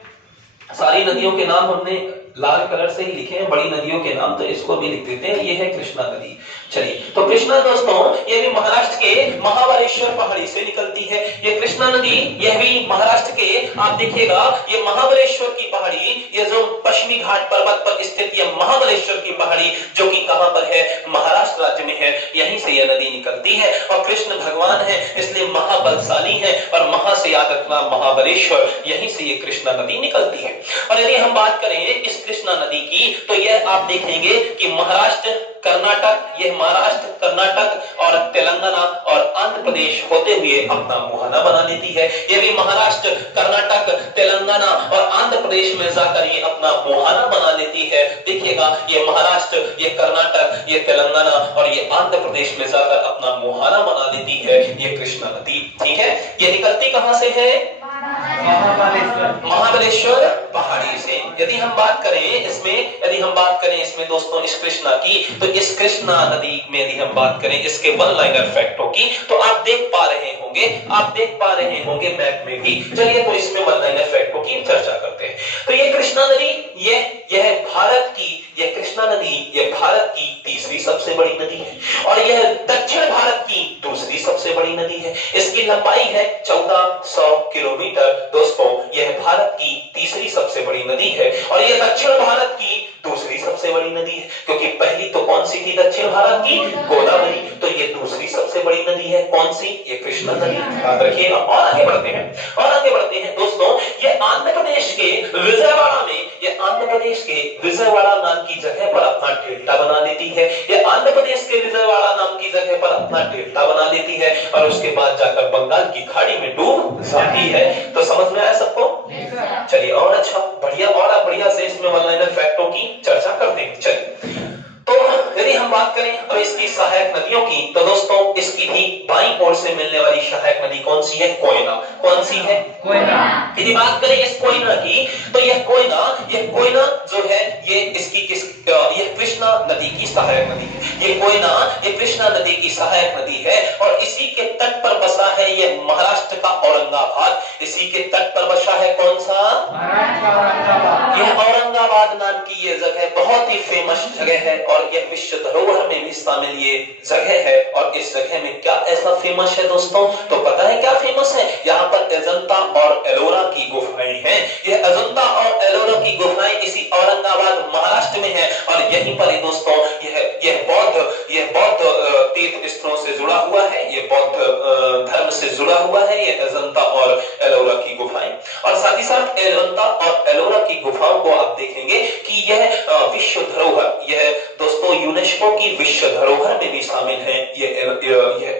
सारी नदियों के नाम हमने लाल कलर से ही लिखे हैं, बड़ी नदियों के नाम, तो इसको भी लिख देते हैं। ये है कृष्णा नदी। चलिए, तो कृष्णा दोस्तों ये भी महाराष्ट्र के महाबलेश्वर पहाड़ी से निकलती है। ये कृष्णा नदी यह भी महाराष्ट्र के, आप देखिएगा ये महाबलेश्वर की पहाड़ी, ये जो पश्चिमी घाट पर्वत पर स्थित ये महाबलेश्वर की पहाड़ी जो कि कहां पर है? महाराष्ट्र राज्य में है। यहीं से यह नदी निकलती है और कृष्ण भगवान है इसलिए महाबलशाली है और महा से याद रखना महाबलेश्वर, यहीं से ये कृष्णा नदी निकलती है। और यदि हम बात करें इस कृष्णा नदी की, तो यह आप देखेंगे कि महाराष्ट्र, कर्नाटक, यह महाराष्ट्र, कर्नाटक और तेलंगाना और आंध्र प्रदेश होते हुए अपना मुहाना बना लेती है। यह भी महाराष्ट्र, कर्नाटक, तेलंगाना और आंध्र प्रदेश में जाकर ये अपना मुहाना बना लेती है। देखिएगा ये महाराष्ट्र, ये कर्नाटक, ये तेलंगाना और ये आंध्र प्रदेश में जाकर अपना मुहाना बना लेती है ये कृष्णा नदी। ठीक है, ये निकलती कहां से है? महाबलेश्वर पहाड़ी से। यदि हम बात करें इसमें दोस्तों इस कृष्णा की, तो इस कृष्णा नदी में यदि हम बात करें इसके वन लाइनर फैक्टों की, तो आप देख पा रहे होंगे मैप में भी। चलिए तो इसमें वन लाइनर फैक्टों की चर्चा करते हैं। तो ये कृष्णा नदी यह कृष्णा नदी यह भारत की तीसरी सबसे बड़ी नदी है और यह दक्षिण भारत की दूसरी सबसे बड़ी नदी है। इसकी लंबाई है 1400 किलोमीटर। दोस्तों यह भारत की तीसरी सबसे बड़ी नदी है और यह दक्षिण भारत की दूसरी सबसे बड़ी नदी है, क्योंकि पहली तो कौन सी थी दक्षिण भारत की? गोदावरी। तो ये दूसरी सबसे बड़ी नदी है कौन सी? ये कृष्णा नदी। याद रखिएगा। और आगे बढ़ते हैं दोस्तों। ये आंध्र प्रदेश के विजयवाड़ा नाम की जगह पर अपना डेल्टा बना लेती है। ये आंध्र प्रदेश के विजयवाड़ा नाम की जगह पर अपना डेल्टा बना लेती है और उसके बाद जाकर बंगाल की खाड़ी में डूब जाती है। तो समझ में आया सबको? चलिए और अच्छा बढ़िया से इसमें वन लाइनर फैक्टों की चर्चा करते हैं। चलिए तो यदि हम बात करें अब इसकी सहायक नदियों की, तो दोस्तों इसकी भी बाईं ओर से मिलने वाली सहायक नदी कौन सी है? कोयना। कौन सी है? कोयना। यदि बात करें इस कोयना की, तो यह कोयना जो है ये कृष्णा नदी की सहायक नदी है। ये कृष्णा नदी की सहायक नदी है और इसी के तट पर बसा है ये महाराष्ट्र का औरंगाबाद। इसी के तट पर बसा है कौन सा? यह औरंगाबाद नाम की ये जगह बहुत ही फेमस जगह है और यह विश्व धरोहर में भी शामिल ये जगह है। और इस जगह में क्या ऐसा फेमस है दोस्तों? तो पता है क्या फेमस है? यहाँ पर अजंता और एलोरा की गुफाएं हैं। यह अजंता और एलोरा की गुफाएं इसी औरंगाबाद महाराष्ट्र में है और यहीं पर दोस्तों यह बौद्ध तीर्थ स्थलों से जुड़ा हुआ है। ये बौद्ध धर्म से जुड़ा हुआ है ये अजंता और एलोरा की गुफाएं। और साथ ही साथ अजंता और एलोरा की गुफाओं को आप देखेंगे कि यह विश्व धरोहर, यह दोस्तों यूनेस्को की विश्व धरोहर में भी शामिल है। यह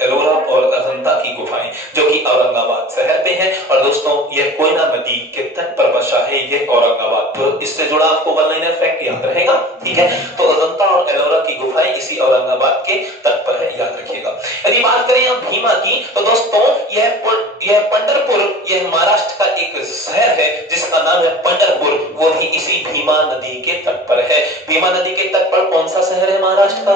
एलोरा और अजंता की गुफाएं जो कि औरंगाबाद शहर पे है। और दोस्तों यह कोयना नदी के तट पर बसा है ये औरंगाबाद। तो इससे जुड़ा आपको वन लाइनर फैक्ट याद रहेगा। ठीक है, तो अजंता और एलोरा की गुफाएं इसी औरंगाबाद के तट पर है, याद रखिएगा। यदि बात करें अब भीमा की, तो दोस्तों यह पंढरपुर, यह महाराष्ट्र का एक शहर है जिसका नाम है पंढरपुर। वो भी इसी भीमा नदी के तट पर है। भीमा नदी के तट पर कौन सा शहर है महाराष्ट्र का?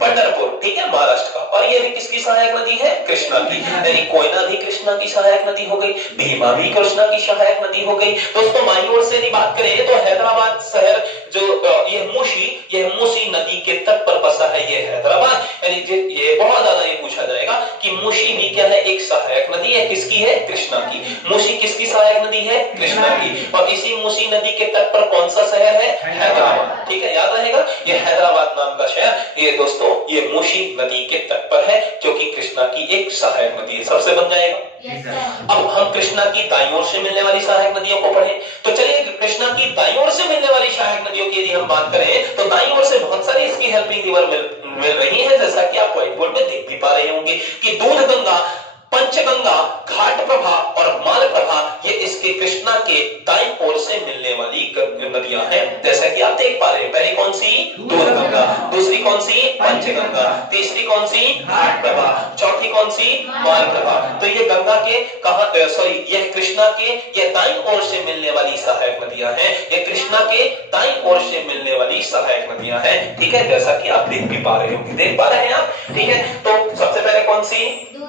पंढरपुर। ठीक है, महाराष्ट्र का। और ये भी किसकी सहायक नदी है? कृष्णा की। यानी कोयना भी कृष्णा की सहायक नदी हो गई, भीमा भी कृष्णा की सहायक नदी हो गई। दोस्तों बाईं ओर से यदि बात करें तो हैदराबाद शहर जो यह मूसी नदी के तट पर बसा है ये हैदराबाद। यानी ये बहुत ज्यादा ये पूछा जाएगा कि मूसी भी क्या है? एक सहायक नदी है। किसकी है? कृष्णा की। मूसी किसकी सहायक नदी है? कृष्णा की। और इसी मूसी नदी के तट पर कौन सा शहर है? हैदराबाद। ठीक है, याद रहेगा। ये हैदराबाद नाम का शहर ये दोस्तों ये मूसी नदी के तट पर है जो कि कृष्णा की एक सहायक नदी है। सबसे बन जाएगा। अब हम कृष्णा की दाईं ओर से मिलने वाली सहायक नदियों को पढ़ें। तो चलिए कृष्णा की दाईं ओर से मिलने वाली सहायक नदियों की यदि हम बात करें तो दाईं ओर से बहुत सारी इसकी हेल्पिंग रिवर मिल रही है, जैसा कि आप व्हाइट बोर्ड में देख भी पा रहे होंगे कि दूध गंगा, पंचगंगा, घाट प्रभा और माल प्रभा ये इसके कृष्णा के दाईं ओर से मिलने वाली नदियां हैं, जैसा कि आप देख पा रहे हैं। पहली कौन सी? दूध गंगा। दूसरी कौन सी? पंचगंगा। तीसरी कौन सी? घाट प्रभा। चौथी कौन सी? माल प्रभा। तो ये गंगा के यह कृष्णा के ये दाईं ओर से मिलने वाली सहायक नदियां हैं। ये कृष्णा के दाईं ओर से मिलने वाली सहायक नदियां हैं। ठीक है, जैसा कि आप देख भी पा रहे होंगे, देख पा रहे हैं आप। ठीक है, तो सबसे पहले कौन सी?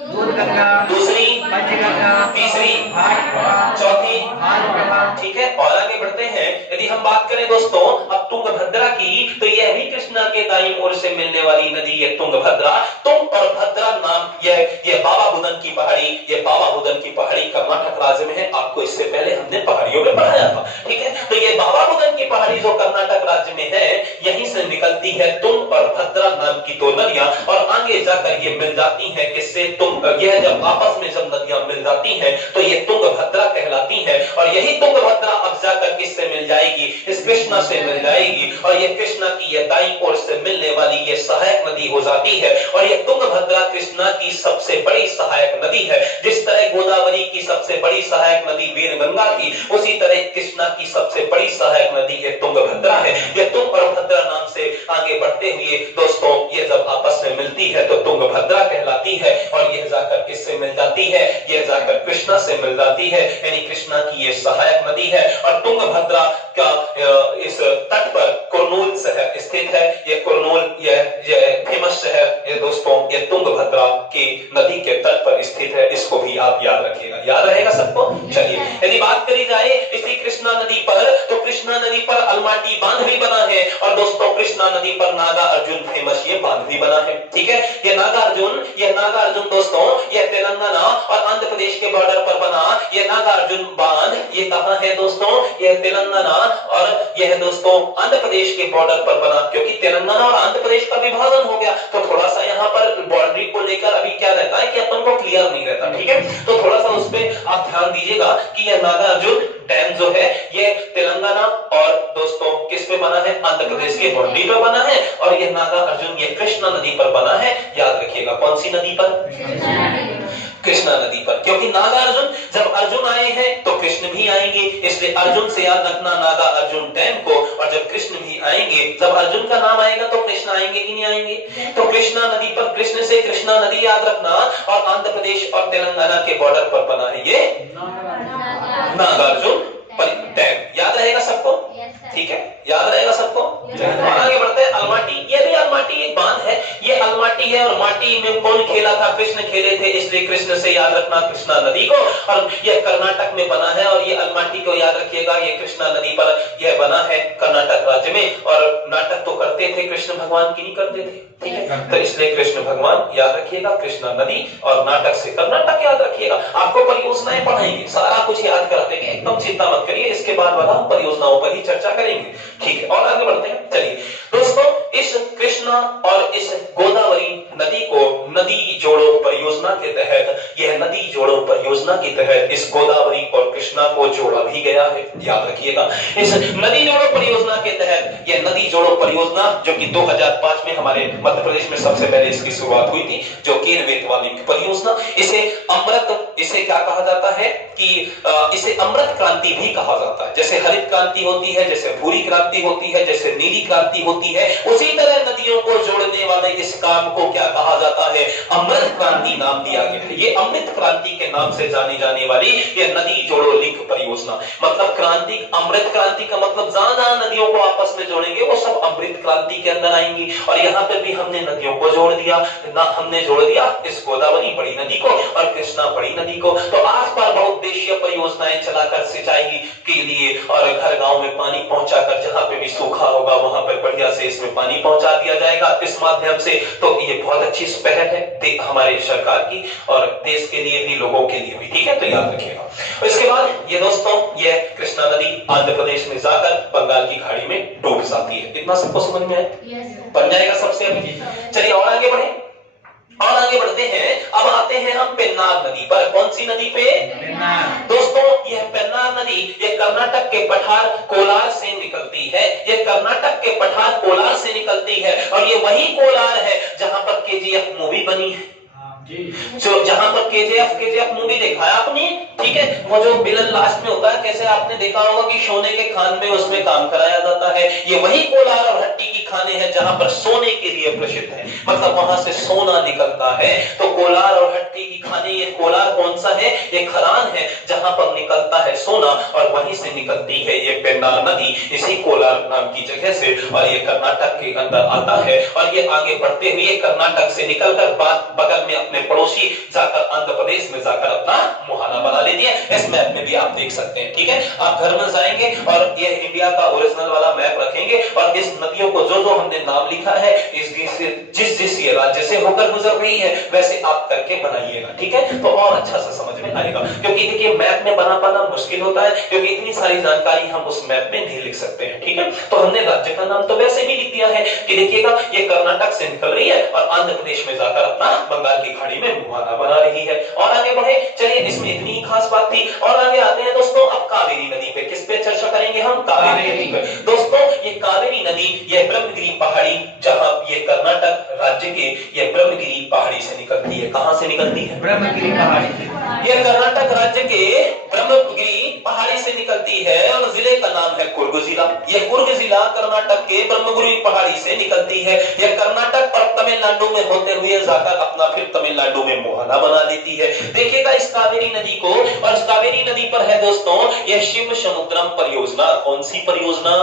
दूध गंगा। दूसरी? पंचगंगा। तीसरी? घाट प्रभा। चौथी? माल प्रभा। ठीक है, और आगे बढ़ते हैं। यदि हम बात करें दोस्तों अब तुंगभद्रा की, तो यह भी कृष्णा के दाईं ओर से मिलने वाली नदी है तुंगभद्रा। तुंग और भद्रा नाम यह बाबा बुदन की पहाड़ी कर्नाटक राज्य में है। आपको इससे पहले हमने पहाड़ियों में पढ़ाया था। ठीक है, तो ये बाबा बुदन की पहाड़ी जो कर्नाटक राज्य में है यहीं से निकलती है तुंग और भद्रा नाम की दो नदियां और आगे जाकर ये मिल जाती हैं किससे? यह जब आपस में जब नदियां मिल जाती हैं तो ये तुंगभद्रा कहलाती है। और यही तुंगभद्रा अब जाकर किससे मिल जाएगी? इस कृष्णा से मिल जाएगी और ये कृष्णा की ये दाईं ओर से मिलने वाली ये सहायक नदी हो जाती है। और ये तुंगभद्रा कृष्णा की सबसे बड़ी सहायक नदी है। जिस तरह गोदावरी की सबसे बड़ी सहायक नदी वेदगंगा थी, उसी तरह कृष्णा की सबसे बड़ी सहायक नदी है तुंगभद्रा है। ये तुंग और भद्रा नाम से आगे बढ़ते हुए दोस्तों ये जब आपस में मिलती है तो तुंगभद्रा कहलाती है, और यह जाकर किससे मिल जाती है, यह जाकर कृष्णा से मिल जाती है, यानी कृष्णा की ये सहायक नदी है। और तुंगभद्रा का इस तट पर कुरनूल शहर स्थित है। ये कुरनूल यह फेमस शहर ये दोस्तों ये तुंगभद्रा की नदी के तट पर स्थित है। इसको भी आप याद रखिएगा, याद रहेगा सबको। चलिए यदि बात करी जाए इसी कृष्णा नदी पर, तो कृष्णा नदी पर अलमाटी बांध भी बना है, और दोस्तों कृष्णा नदी पर नागा अर्जुन फेमस ये बांध भी बना है। ठीक है, ये नागा अर्जुन दोस्तों ये तेलंगाना और आंध्र प्रदेश के बॉर्डर पर बना ये नागा अर्जुन बांध, ये कहां है दोस्तों, ये तेलंगाना और यह दोस्तों आंध्र प्रदेश के बॉर्डर पर बना। क्योंकि तेलंगाना और आंध्र प्रदेश का विभाजन हो गया, तो थोड़ा सा यहाँ पर बाउंड्री को लेकर अभी क्या रहता है कि अपन को क्लियर नहीं रहता। ठीक है, तो थोड़ा सा उस पर आप ध्यान दीजिएगा कि यह नागा अर्जुन डैम जो है ये तेलंगाना और दोस्तों किस पे बना है, आंध्र प्रदेश के बाउंड्री पर बना है, और यह नागा अर्जुन ये कृष्णा नदी पर बना है। याद रखिएगा कौन सी नदी पर, कृष्णा नदी पर। क्योंकि नागा अर्जुन जब अर्जुन आए हैं तो कृष्ण भी आएंगे, इसलिए अर्जुन से याद रखना नागा अर्जुन डैम को। और जब कृष्ण भी आएंगे, जब अर्जुन का नाम आएगा तो कृष्ण आएंगे कि नहीं आएंगे, तो कृष्णा नदी पर कृष्ण से कृष्णा नदी याद रखना, और आंध्र प्रदेश और तेलंगाना के बॉर्डर पर बना है ये नागा अर्जुन डैम। याद रहेगा सबको, ठीक है, याद रहेगा सबको। आगे बढ़ते हैं, अलमाटी, ये भी अलमाटी एक बांध है, ये अलमाटी है, और माटी में कौन खेला था, कृष्ण खेले थे, इसलिए कृष्ण से याद रखना कृष्णा नदी को। और ये कर्नाटक में बना है, और ये अलमाटी को याद रखिएगा, ये कृष्णा नदी पर यह बना है कर्नाटक राज्य में। और नाटक तो करते थे कृष्ण भगवान की नहीं करते थे, ठीक है, तो इसलिए कृष्ण भगवान याद रखिएगा, कृष्णा नदी, और नाटक से कर्नाटक याद रखिएगा। आपको परियोजनाएं पढ़ाएंगे, सारा कुछ याद करा देंगे, एकदम चिंता मत करिए, इसके बाद वाला हम परियोजनाओं पर ही चर्चा करेंगे। ठीक है, और आगे बढ़ते हैं। चलिए दोस्तों, इस कृष्णा और इस गोदावरी नदी को नदी जोड़ो परियोजना के तहत, यह नदी जोड़ो परियोजना के तहत इस गोदावरी और कृष्णा को जोड़ा भी गया है। याद रखिएगा, इस नदी जोड़ो परियोजना के तहत, यह नदी जोड़ो परियोजना जो कि 2005 में हमारे मध्य प्रदेश में सबसे पहले इसकी शुरुआत हुई थी, जो केरवेत वाली परियोजना, इसे अमृत, इसे क्या कहा जाता है कि इसे अमृत क्रांति भी कहा जाता है। जैसे हरित क्रांति होती है, जैसे भूरी क्रांति होती है, जैसे नीली क्रांति होती है, उसी तरह नदियों को जोड़ने वाले इस काम को क्या कहा जाता है, अमृत क्रांति नाम दिया गया है। ये अमृत क्रांति के नाम से जानी जाने वाली ये नदी जोड़ो लिंक परियोजना, मतलब क्रांति, अमृत क्रांति का मतलब ज्यादा नदियों को आपस में जोड़ेंगे, वो सब अमृत क्रांति के अंदर आएंगी। और यहाँ पर भी हमने नदियों को जोड़ दिया ना, हमने जोड़ दिया इस गोदावरी बड़ी नदी को और कृष्णा बड़ी नदी को। तो आसपास बहुउद्देशीय परियोजनाएं चलाकर सिंचाई के लिए और घर गांव में पानी पहुंचाकर, जहां पे भी सूखा होगा वहां पर बढ़िया से इसमें पानी पहुंचा दिया जाएगा इस माध्यम से। तो ये बहुत अच्छी पहल है हमारे सरकार की और देश के लिए भी, लोगों के लिए भी। ठीक है, तो याद रखिएगा। इसके बाद ये दोस्तों ये कृष्णा नदी आंध्र प्रदेश में जाकर बंगाल की खाड़ी में डूब जाती है। इतना सबको समझ में आया? बन जाएगा सबसे अभी। चलिए और आगे बढ़े, और आगे बढ़ते हैं। अब आते हैं हम पेन्नार नदी पर। कौन सी नदी पे? दोस्तों यह पेन्नार नदी ये कर्नाटक के पठार कोलार से निकलती है। ये कर्नाटक के पठार कोलार से निकलती है, और ये वही कोलार है जहां पर केजीएफ मूवी बनी है, जो जहां पर केजीएफ मूवी देखा है आपने, ठीक है, वो जो विलन लास्ट में होता है, कैसे आपने देखा होगा कि सोने के खान में उसमें काम कराया जाता है। ये वही कोलार और हट्टी की खाने हैं जहां पर सोने के लिए प्रसिद्ध है, मतलब वहां से सोना निकलता है। तो कोलार और हट्टी की खाने, ये कोलार कौन सा है? ये खदान है जहां पर निकलता है सोना, और वहीं से निकलती है ये पेन्नार नदी इसी कोलार नाम की जगह से, और ये कर्नाटक के अंदर आता है। और ये आगे बढ़ते हुए कर्नाटक से निकलकर बगल में अपने पड़ोसी जाकर आंध्र प्रदेश में जाकर अपना मुहाना बना लेती है। इस मैप में भी आप देख सकते हैं। ठीक है, आप घर में जाएंगे और ये इंडिया का ओरिजिनल वाला मैप रखेंगे, और इस नदियों को जो जो हमने नाम लिखा है, जिस ये राज्य से होकर गुजर रही है वैसे आप करके बनाइएगा। ठीक है, तो और अच्छा सा समझ में आएगा। क्योंकि देखिए मैप में बना पाना मुश्किल होता है, क्योंकि इतनी सारी जानकारी हम उस मैप में नहीं लिख सकते हैं। ठीक है, तो हमने राज्य का नाम तो वैसे भी लिख दिया है कि देखिएगा ये कर्नाटक से निकल रही है और आंध्र प्रदेश में जाकर अपना बंगाल की खाड़ी में मुहाना बना रही है। और आगे बढ़े, चलिए इसमें इतनी खास बात थी। और आगे आते हैं दोस्तों अब कावेरी नदी पे। किस पे चर्चा करेंगे हम? कावेरी नदी पे। दोस्तों ये कावेरी नदी, ये ब्रह्मगिरी पहाड़ी, जहां ये कर्नाटक राज्य के यह ब्रह्मगिरी पहाड़ी से निकलती है। कहां से निकलती है? ब्रह्मगिरी पहाड़ी से। यह कर्नाटक राज्य के ब्रह्मगिरी पहाड़ी से निकलती है और जिले का नाम है कुर्ग जिला। यह कुर्ग जिला कर्नाटक के ब्रह्मगिरी पहाड़ी से निकलती है। यह कर्नाटक और तमिलनाडु में होते हुए जाकर अपना फिर तमिलनाडु में मुहाना बना देती है। देखिएगा इस कावेरी नदी को, और इस कावेरी नदी पर है दोस्तों यह शिव समुद्रम परियोजना। कौन सी परियोजना?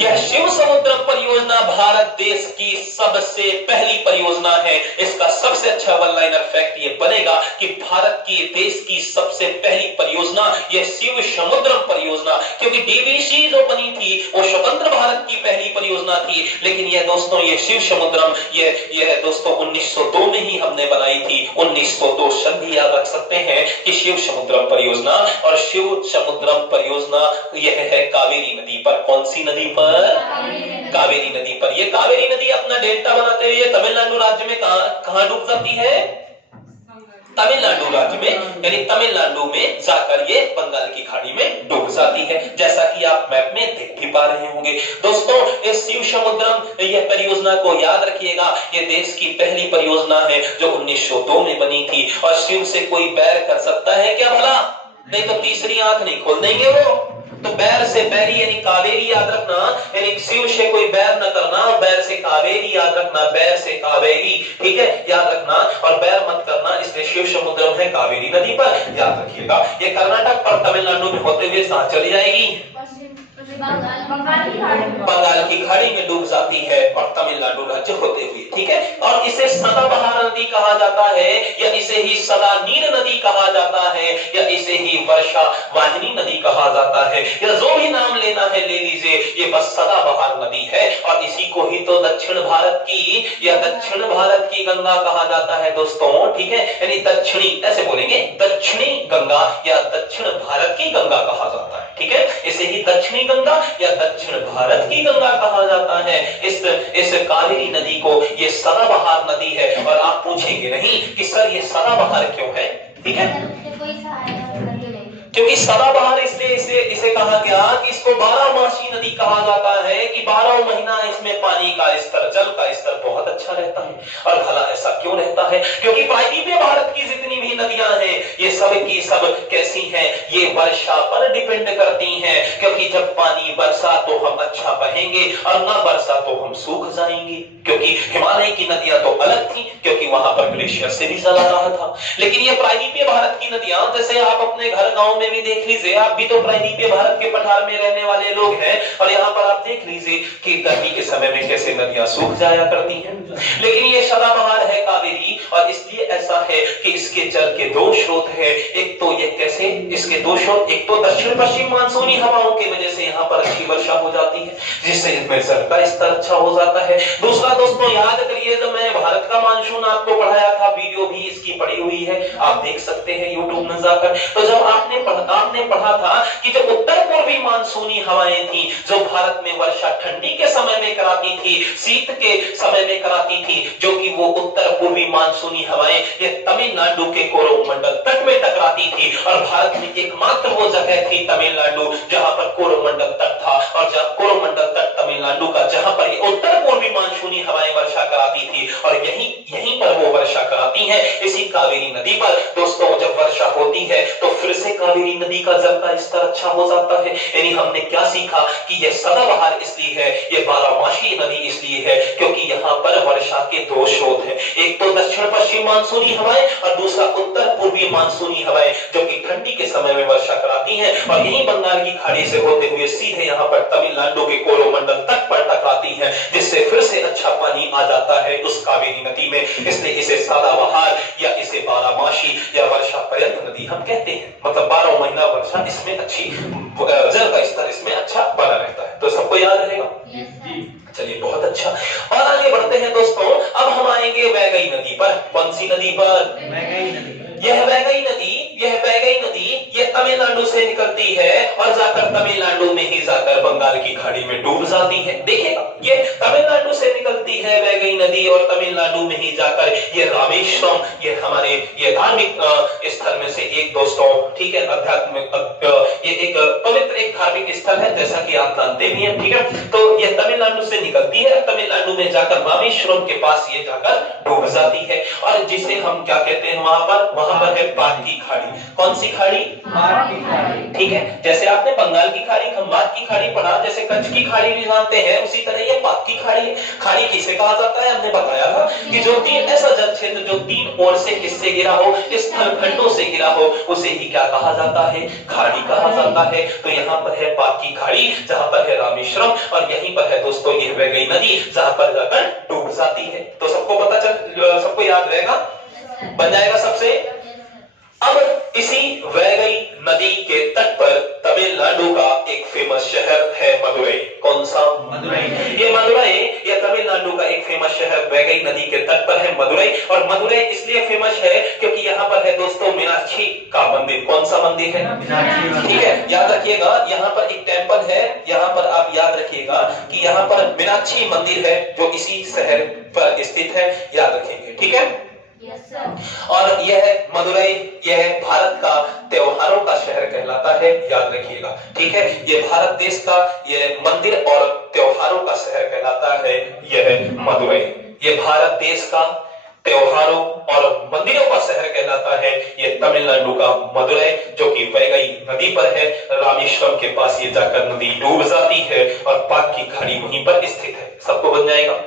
यह शिव समुद्रम परियोजना भारत देश की सबसे पहली परियोजना है। इसका सबसे अच्छा वन लाइनर फैक्ट ये बनेगा कि भारत की देश की सबसे पहली परियोजना यह शिव समुद्रम परियोजना, क्योंकि डीवीसी जो बनी थी वो स्वतंत्र भारत की पहली परियोजना थी, लेकिन यह दोस्तों ये शिव समुद्रम यह दोस्तों 1902 में ही हमने बनाई थी। 1902 सन भी याद रख सकते हैं कि शिव समुद्रम परियोजना, और शिव समुद्रम परियोजना यह है कावेरी नदी पर। कौन सी नदी पर? कावेरी नदी पर। यह कावेरी नदी अपना डेल्टा बनाते हुए तमिलनाडु राज्य में कहां डूब जाती है? तमिलनाडु राज्य में, यानी तमिलनाडु में जाकर ये बंगाल की खाड़ी में डूब जाती है, जैसा कि आप मैप में देख भी पा रहे होंगे। दोस्तों इस शिव समुद्रम यह परियोजना को याद रखिएगा, ये देश की पहली परियोजना है जो 1902 में बनी थी। और शिव से कोई बैर कर सकता है क्या भला? नहीं तो तीसरी आंख नहीं खोल देंगे वो। तो बैर से बैरी यानी कावेरी याद रखना, यानी शिव से कोई बैर न करना, और बैर से कावेरी याद रखना, बैर से कावेरी, ठीक है, याद रखना, और बैर मत करना, इसलिए शिव समुद्रम है कावेरी नदी पर, याद रखिएगा। ये कर्नाटक और तमिलनाडु में होते हुए कहां चली जाएगी? बंगाल की खाड़ी में डूब जाती है और तमिलनाडु राज्य होते हुए, ठीक है। और इसे सदाबहार नदी कहा जाता है, या इसे ही सदा नीर नदी कहा जाता है, या इसे ही वर्षा वाहिनी नदी कहा जाता है, या जो भी नाम लेना है ले लीजिए, ये बस सदाबहार नदी है। और इसी को ही तो दक्षिण भारत की या दक्षिण भारत की गंगा कहा जाता है दोस्तों, ठीक है, यानी दक्षिणी, ऐसे बोलेंगे दक्षिणी गंगा या दक्षिण भारत की गंगा कहा जाता है, ठीक है। इसे ही दक्षिणी गंगा या दक्षिण भारत की गंगा कहा जाता है। इस कावेरी नदी को ये सदाबहार नदी है। और आप पूछेंगे नहीं कि सर ये सदाबहार क्यों है, ठीक है, क्योंकि सदाबहार इसलिए इसे कहा गया कि इसको 12मासी नदी कहा जाता है कि 12 महीना इसमें पानी का स्तर, जल का स्तर बहुत अच्छा रहता है। और भला ऐसा क्यों रहता है? क्योंकि प्रायद्वीपीय भारत की जितनी भी नदियां हैं ये सब की सब कैसी हैं? ये वर्षा पर डिपेंड करती हैं, क्योंकि जब पानी बरसा तो हम अच्छा बहेंगे और ना बरसा तो हम सूख जाएंगे। क्योंकि हिमालय की नदियां तो अलग थी, क्योंकि वहां पर ग्लेशियर से भी जल आ रहा था, लेकिन ये प्रायद्वीपीय भारत की नदियां, जैसे आप अपने घर गांव में भी देख लीजिए, आप भी तो प्रायद्वीपीय भारत के पठार में रहने वाले लोग हैं, और यहाँ पर आप देख लीजिए कि गर्मी के समय में कैसे नदियां सूख जाया करती हैं। लेकिन ये सदाबहार है कावेरी, और इसलिए ऐसा है कि इसके जल के दो स्रोत है। एक तो ये कैसे, इसके दो स्रोत, एक तो दक्षिण पश्चिम मानसूनी हवाओं की वजह से यहाँ पर अच्छी वर्षा हो जाती है, जिससे इसमें जल का स्तर अच्छा हो जाता है। दूसरा दोस्तों याद करिए, जब मैं भारत का मानसून आपको पढ़ाया था, वीडियो भी इसकी पड़ी हुई है, आप देख सकते हैं यूट्यूब में जाकर। तो जब आपने पढ़ा था कि जो उत्तर पूर्वी मानसूनी हवाएं थी जो भारत में वर्षा ठंडी के समय में कराती थी, शीत के समय में कराती थी, जो कि वो उत्तर पूर्वी मानसूनी हवाएं ये तमिलनाडु के कोरोमंडल तट में टकराती थी। और भारत में एकमात्र वो जगह थी तमिलनाडु जहां पर कोरोमंडल तट था, और जब कोरोमंडल तट तमिलनाडु का, जहां पर उत्तर पूर्वी मानसूनी हवाएं वर्षा कराती थी, और यहीं पर वो वर्षा कराती हैं, इसी कावेरी नदी पर। दोस्तों जब वर्षा होती है तो फिर से कावेरी नदी का जल का स्तर अच्छा हो जाता है। यानी हमने क्या सीखा कि यह सदाबहार इसलिए है, यह 12मासी नदी इसलिए है क्योंकि यहाँ पर वर्षा के दो स्रोत हैं, एक तो दक्षिण पश्चिम मानसूनी हवाएं और दूसरा उत्तर पूर्वी मानसूनी हवाएं, जो कि ठंडी के समय में वर्षा कराती हैं, और यही बंगाल की खाड़ी से होते हुए सीधे यहाँ पर तमिलनाडु के कोरोमंडल तट पर टकराती हैं, जिससे फिर से अच्छा पानी आ जाता है उस कावेरी नदी में। इसलिए इसे सदाबहार या इसे 12मासी या वर्षा पर्यंत नदी हम कहते हैं। मतलब 12 महीना वर्षा इसमें अच्छी, जल का स्तर इसमें अच्छा बना रहता है। तो सबको याद रहेगा? चलिए बहुत अच्छा। और आगे बढ़ते हैं दोस्तों, अब हम आएंगे वैगई नदी पर। कौन सी नदी पर? वैगई नदी। यह वैगई नदी यह तमिलनाडु तमिलनाडु से निकलती है और जाकर तमिलनाडु में ही जाकर बंगाल की खाड़ी में डूब जाती है। देखिएगा, ये तमिलनाडु से निकलती है वैगई नदी और तमिलनाडु में ही जाकर ये रामेश्वरम, ये हमारे ये धार्मिक स्थल में से एक दोस्तों, ठीक है, आध्यात्मिक ये एक पवित्र एक धार्मिक स्थल है, जैसा कि आप जानते भी हैं, ठीक है। तो ये तमिलनाडु से निकलती है, तमिलनाडु में जाकर रामेश्वरम के पास ये जाकर डूब जाती है और जिसे हम क्या कहते हैं वहां पर है पाक की खाड़ी। कौन सी खाड़ी? पाक की खाड़ी, ठीक है। जैसे आपने बंगाल की खाड़ी, खंबात की खाड़ी पढ़ा, जैसे कच्छ की खाड़ी भी जानते हैं, उसी तरह ये पाक की खाड़ी है। खाड़ी किसे कहा जाता है? हमने बताया था कि जो तीन ऐसा जल क्षेत्र जो तीन ओर से किससे गिरा हो, स्थल खंडों से गिरा हो, उसे ही क्या कहा जाता है? खाड़ी कहा जाता है। तो यहाँ पर है पाक की खाड़ी, जहां पर है रामेश्वरम, और यहीं पर है दोस्तों ये वैगई नदी, जहां पर जाकर डूब जाती है। तो सबको पता चल, सबको याद रहेगा, बन जाएगा सबसे। अब इसी वैगई नदी के तट पर तमिलनाडु का एक फेमस शहर है मदुरई। कौन सा? मदुरई। ये मदुरई ये तमिलनाडु का एक फेमस शहर वैगई नदी के तट पर है मदुरई। और मदुरई इसलिए फेमस है क्योंकि यहाँ पर है दोस्तों मीनाक्षी का मंदिर। कौन सा मंदिर है? मीनाक्षी। ठीक है, याद रखिएगा, यहाँ पर एक टेम्पल है, यहाँ पर आप याद रखिएगा कि यहाँ पर मीनाक्षी मंदिर है जो इसी शहर पर स्थित है, याद रखेंगे, ठीक है। और यह मदुरई यह भारत का त्योहारों का शहर कहलाता है, याद रखिएगा, ठीक है। यह भारत देश का यह मंदिर और त्योहारों का शहर कहलाता है, यह मदुरई। यह भारत देश का त्योहारों और मंदिरों का शहर कहलाता है, यह तमिलनाडु का मदुरई, जो कि वैगई नदी पर है। रामेश्वरम के पास ये जाकर नदी डूब जाती है और पाक की खाड़ी वहीं पर स्थित है। सबको बन जाएगा।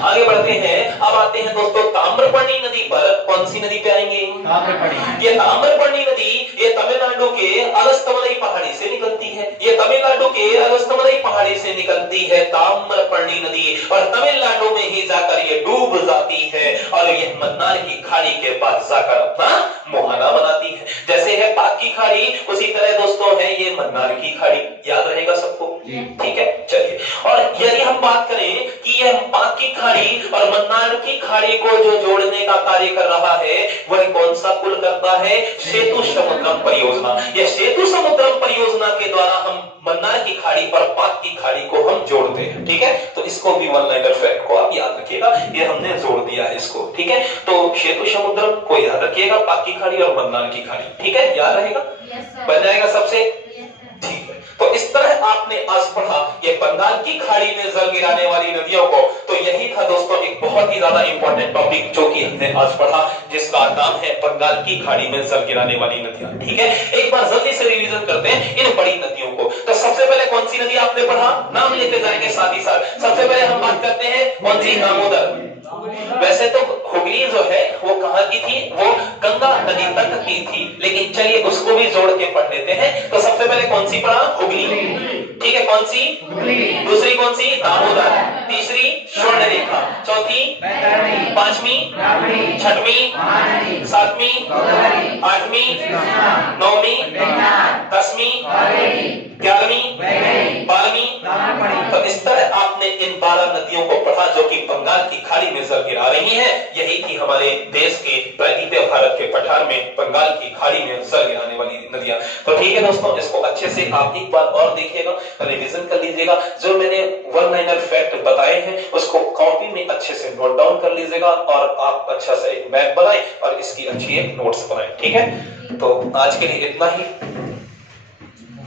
आगे बढ़ते हैं, अब आते हैं दोस्तों ताम्रपर्णी नदी पर। कौन सी नदी पे आएंगे? ताम्रपर्णी। ये ताम्रपर्णी नदी ये तमिलनाडु के अगस्त्यमलई पहाड़ी से निकलती है। ये तमिलनाडु के अगस्त्यमलई पहाड़ी से निकलती है ताम्रपर्णी नदी, और तमिलनाडु में ही जाकर ये डूब जाती है और ये मन्नार की खाड़ी के पास जाकर अपना मुहाना बनाती है। जैसे है पाक की खाड़ी, उसी तरह दोस्तों है ये मन्नार की खाड़ी, याद रहेगा सबको, ठीक है। चलिए, और यदि हम बात करें कि यह पाक की खाड़ी और मन्नार की खाड़ी को जो जोड़ने का कार्य कर रहा है वह कौन सा पुल करता है? सेतु समुद्रम परियोजना। यह सेतु समुद्रम परियोजना के द्वारा हम मन्नार की खाड़ी और पाक की खाड़ी को हम जोड़ते हैं, ठीक है। तो इसको भी वन लाइनर फैक्ट को आप याद रखिएगा, ये हमने जोड़ दिया है इसको, ठीक है। तो सेतु समुद्रम को याद रखिएगा, पाक की खाड़ी और मन्नार की खाड़ी, ठीक है, याद रहेगा, बन जाएगा सबसे, ठीक है। तो इस तरह आपने आज पढ़ा ये बंगाल की खाड़ी में जल गिराने वाली नदियों को। तो यही था दोस्तों एक बहुत ही ज्यादा इंपॉर्टेंट टॉपिक जो कि हमने आज पढ़ा, जिसका नाम है बंगाल की खाड़ी में जल गिराने वाली नदियां, ठीक है। एक बार जल्दी से रिवीजन करते हैं इन बड़ी नदियों को। तो सबसे पहले कौन सी नदी आपने पढ़ा? नाम लेते जाएंगे साथ ही साथ। सबसे पहले हम बात करते हैं कौन सी? दामोदर। वैसे तो हुगली जो है वो कहां की थी? वो गंगा नदी तक की थी, लेकिन चलिए उसको भी जोड़ के पढ़ लेते हैं। तो सबसे पहले कौन सी पढ़ा? हुगली, ठीक है। कौन सी? दूसरी कौन सी? दामोदर। तीसरी स्वर्णरेखा। चौथी पांचवी, छठवीं, सातवीं, आठवीं, नौवीं, 10वीं, 11वीं, 12वीं। तो इस तरह आपने इन 12 नदियों को पढ़ा जो कि बंगाल की खाड़ी में जल गिरा रही हैं। यही थी हमारे देश के प्रायद्वीपीय भारत के पठार में बंगाल की खाड़ी में जल गिराने वाली नदियां। तो ठीक है दोस्तों, इसको अच्छे से आप एक बार और देखिएगा, रिवीजन कर लीजिएगा। जो मैंने वन लाइनर फैक्ट बताए हैं उसको कॉपी में अच्छे से नोट डाउन कर लीजिएगा और आप अच्छा से एक मैप बनाएं और इसकी अच्छी एक नोट्स बनाएं, ठीक है। तो आज के लिए इतना ही।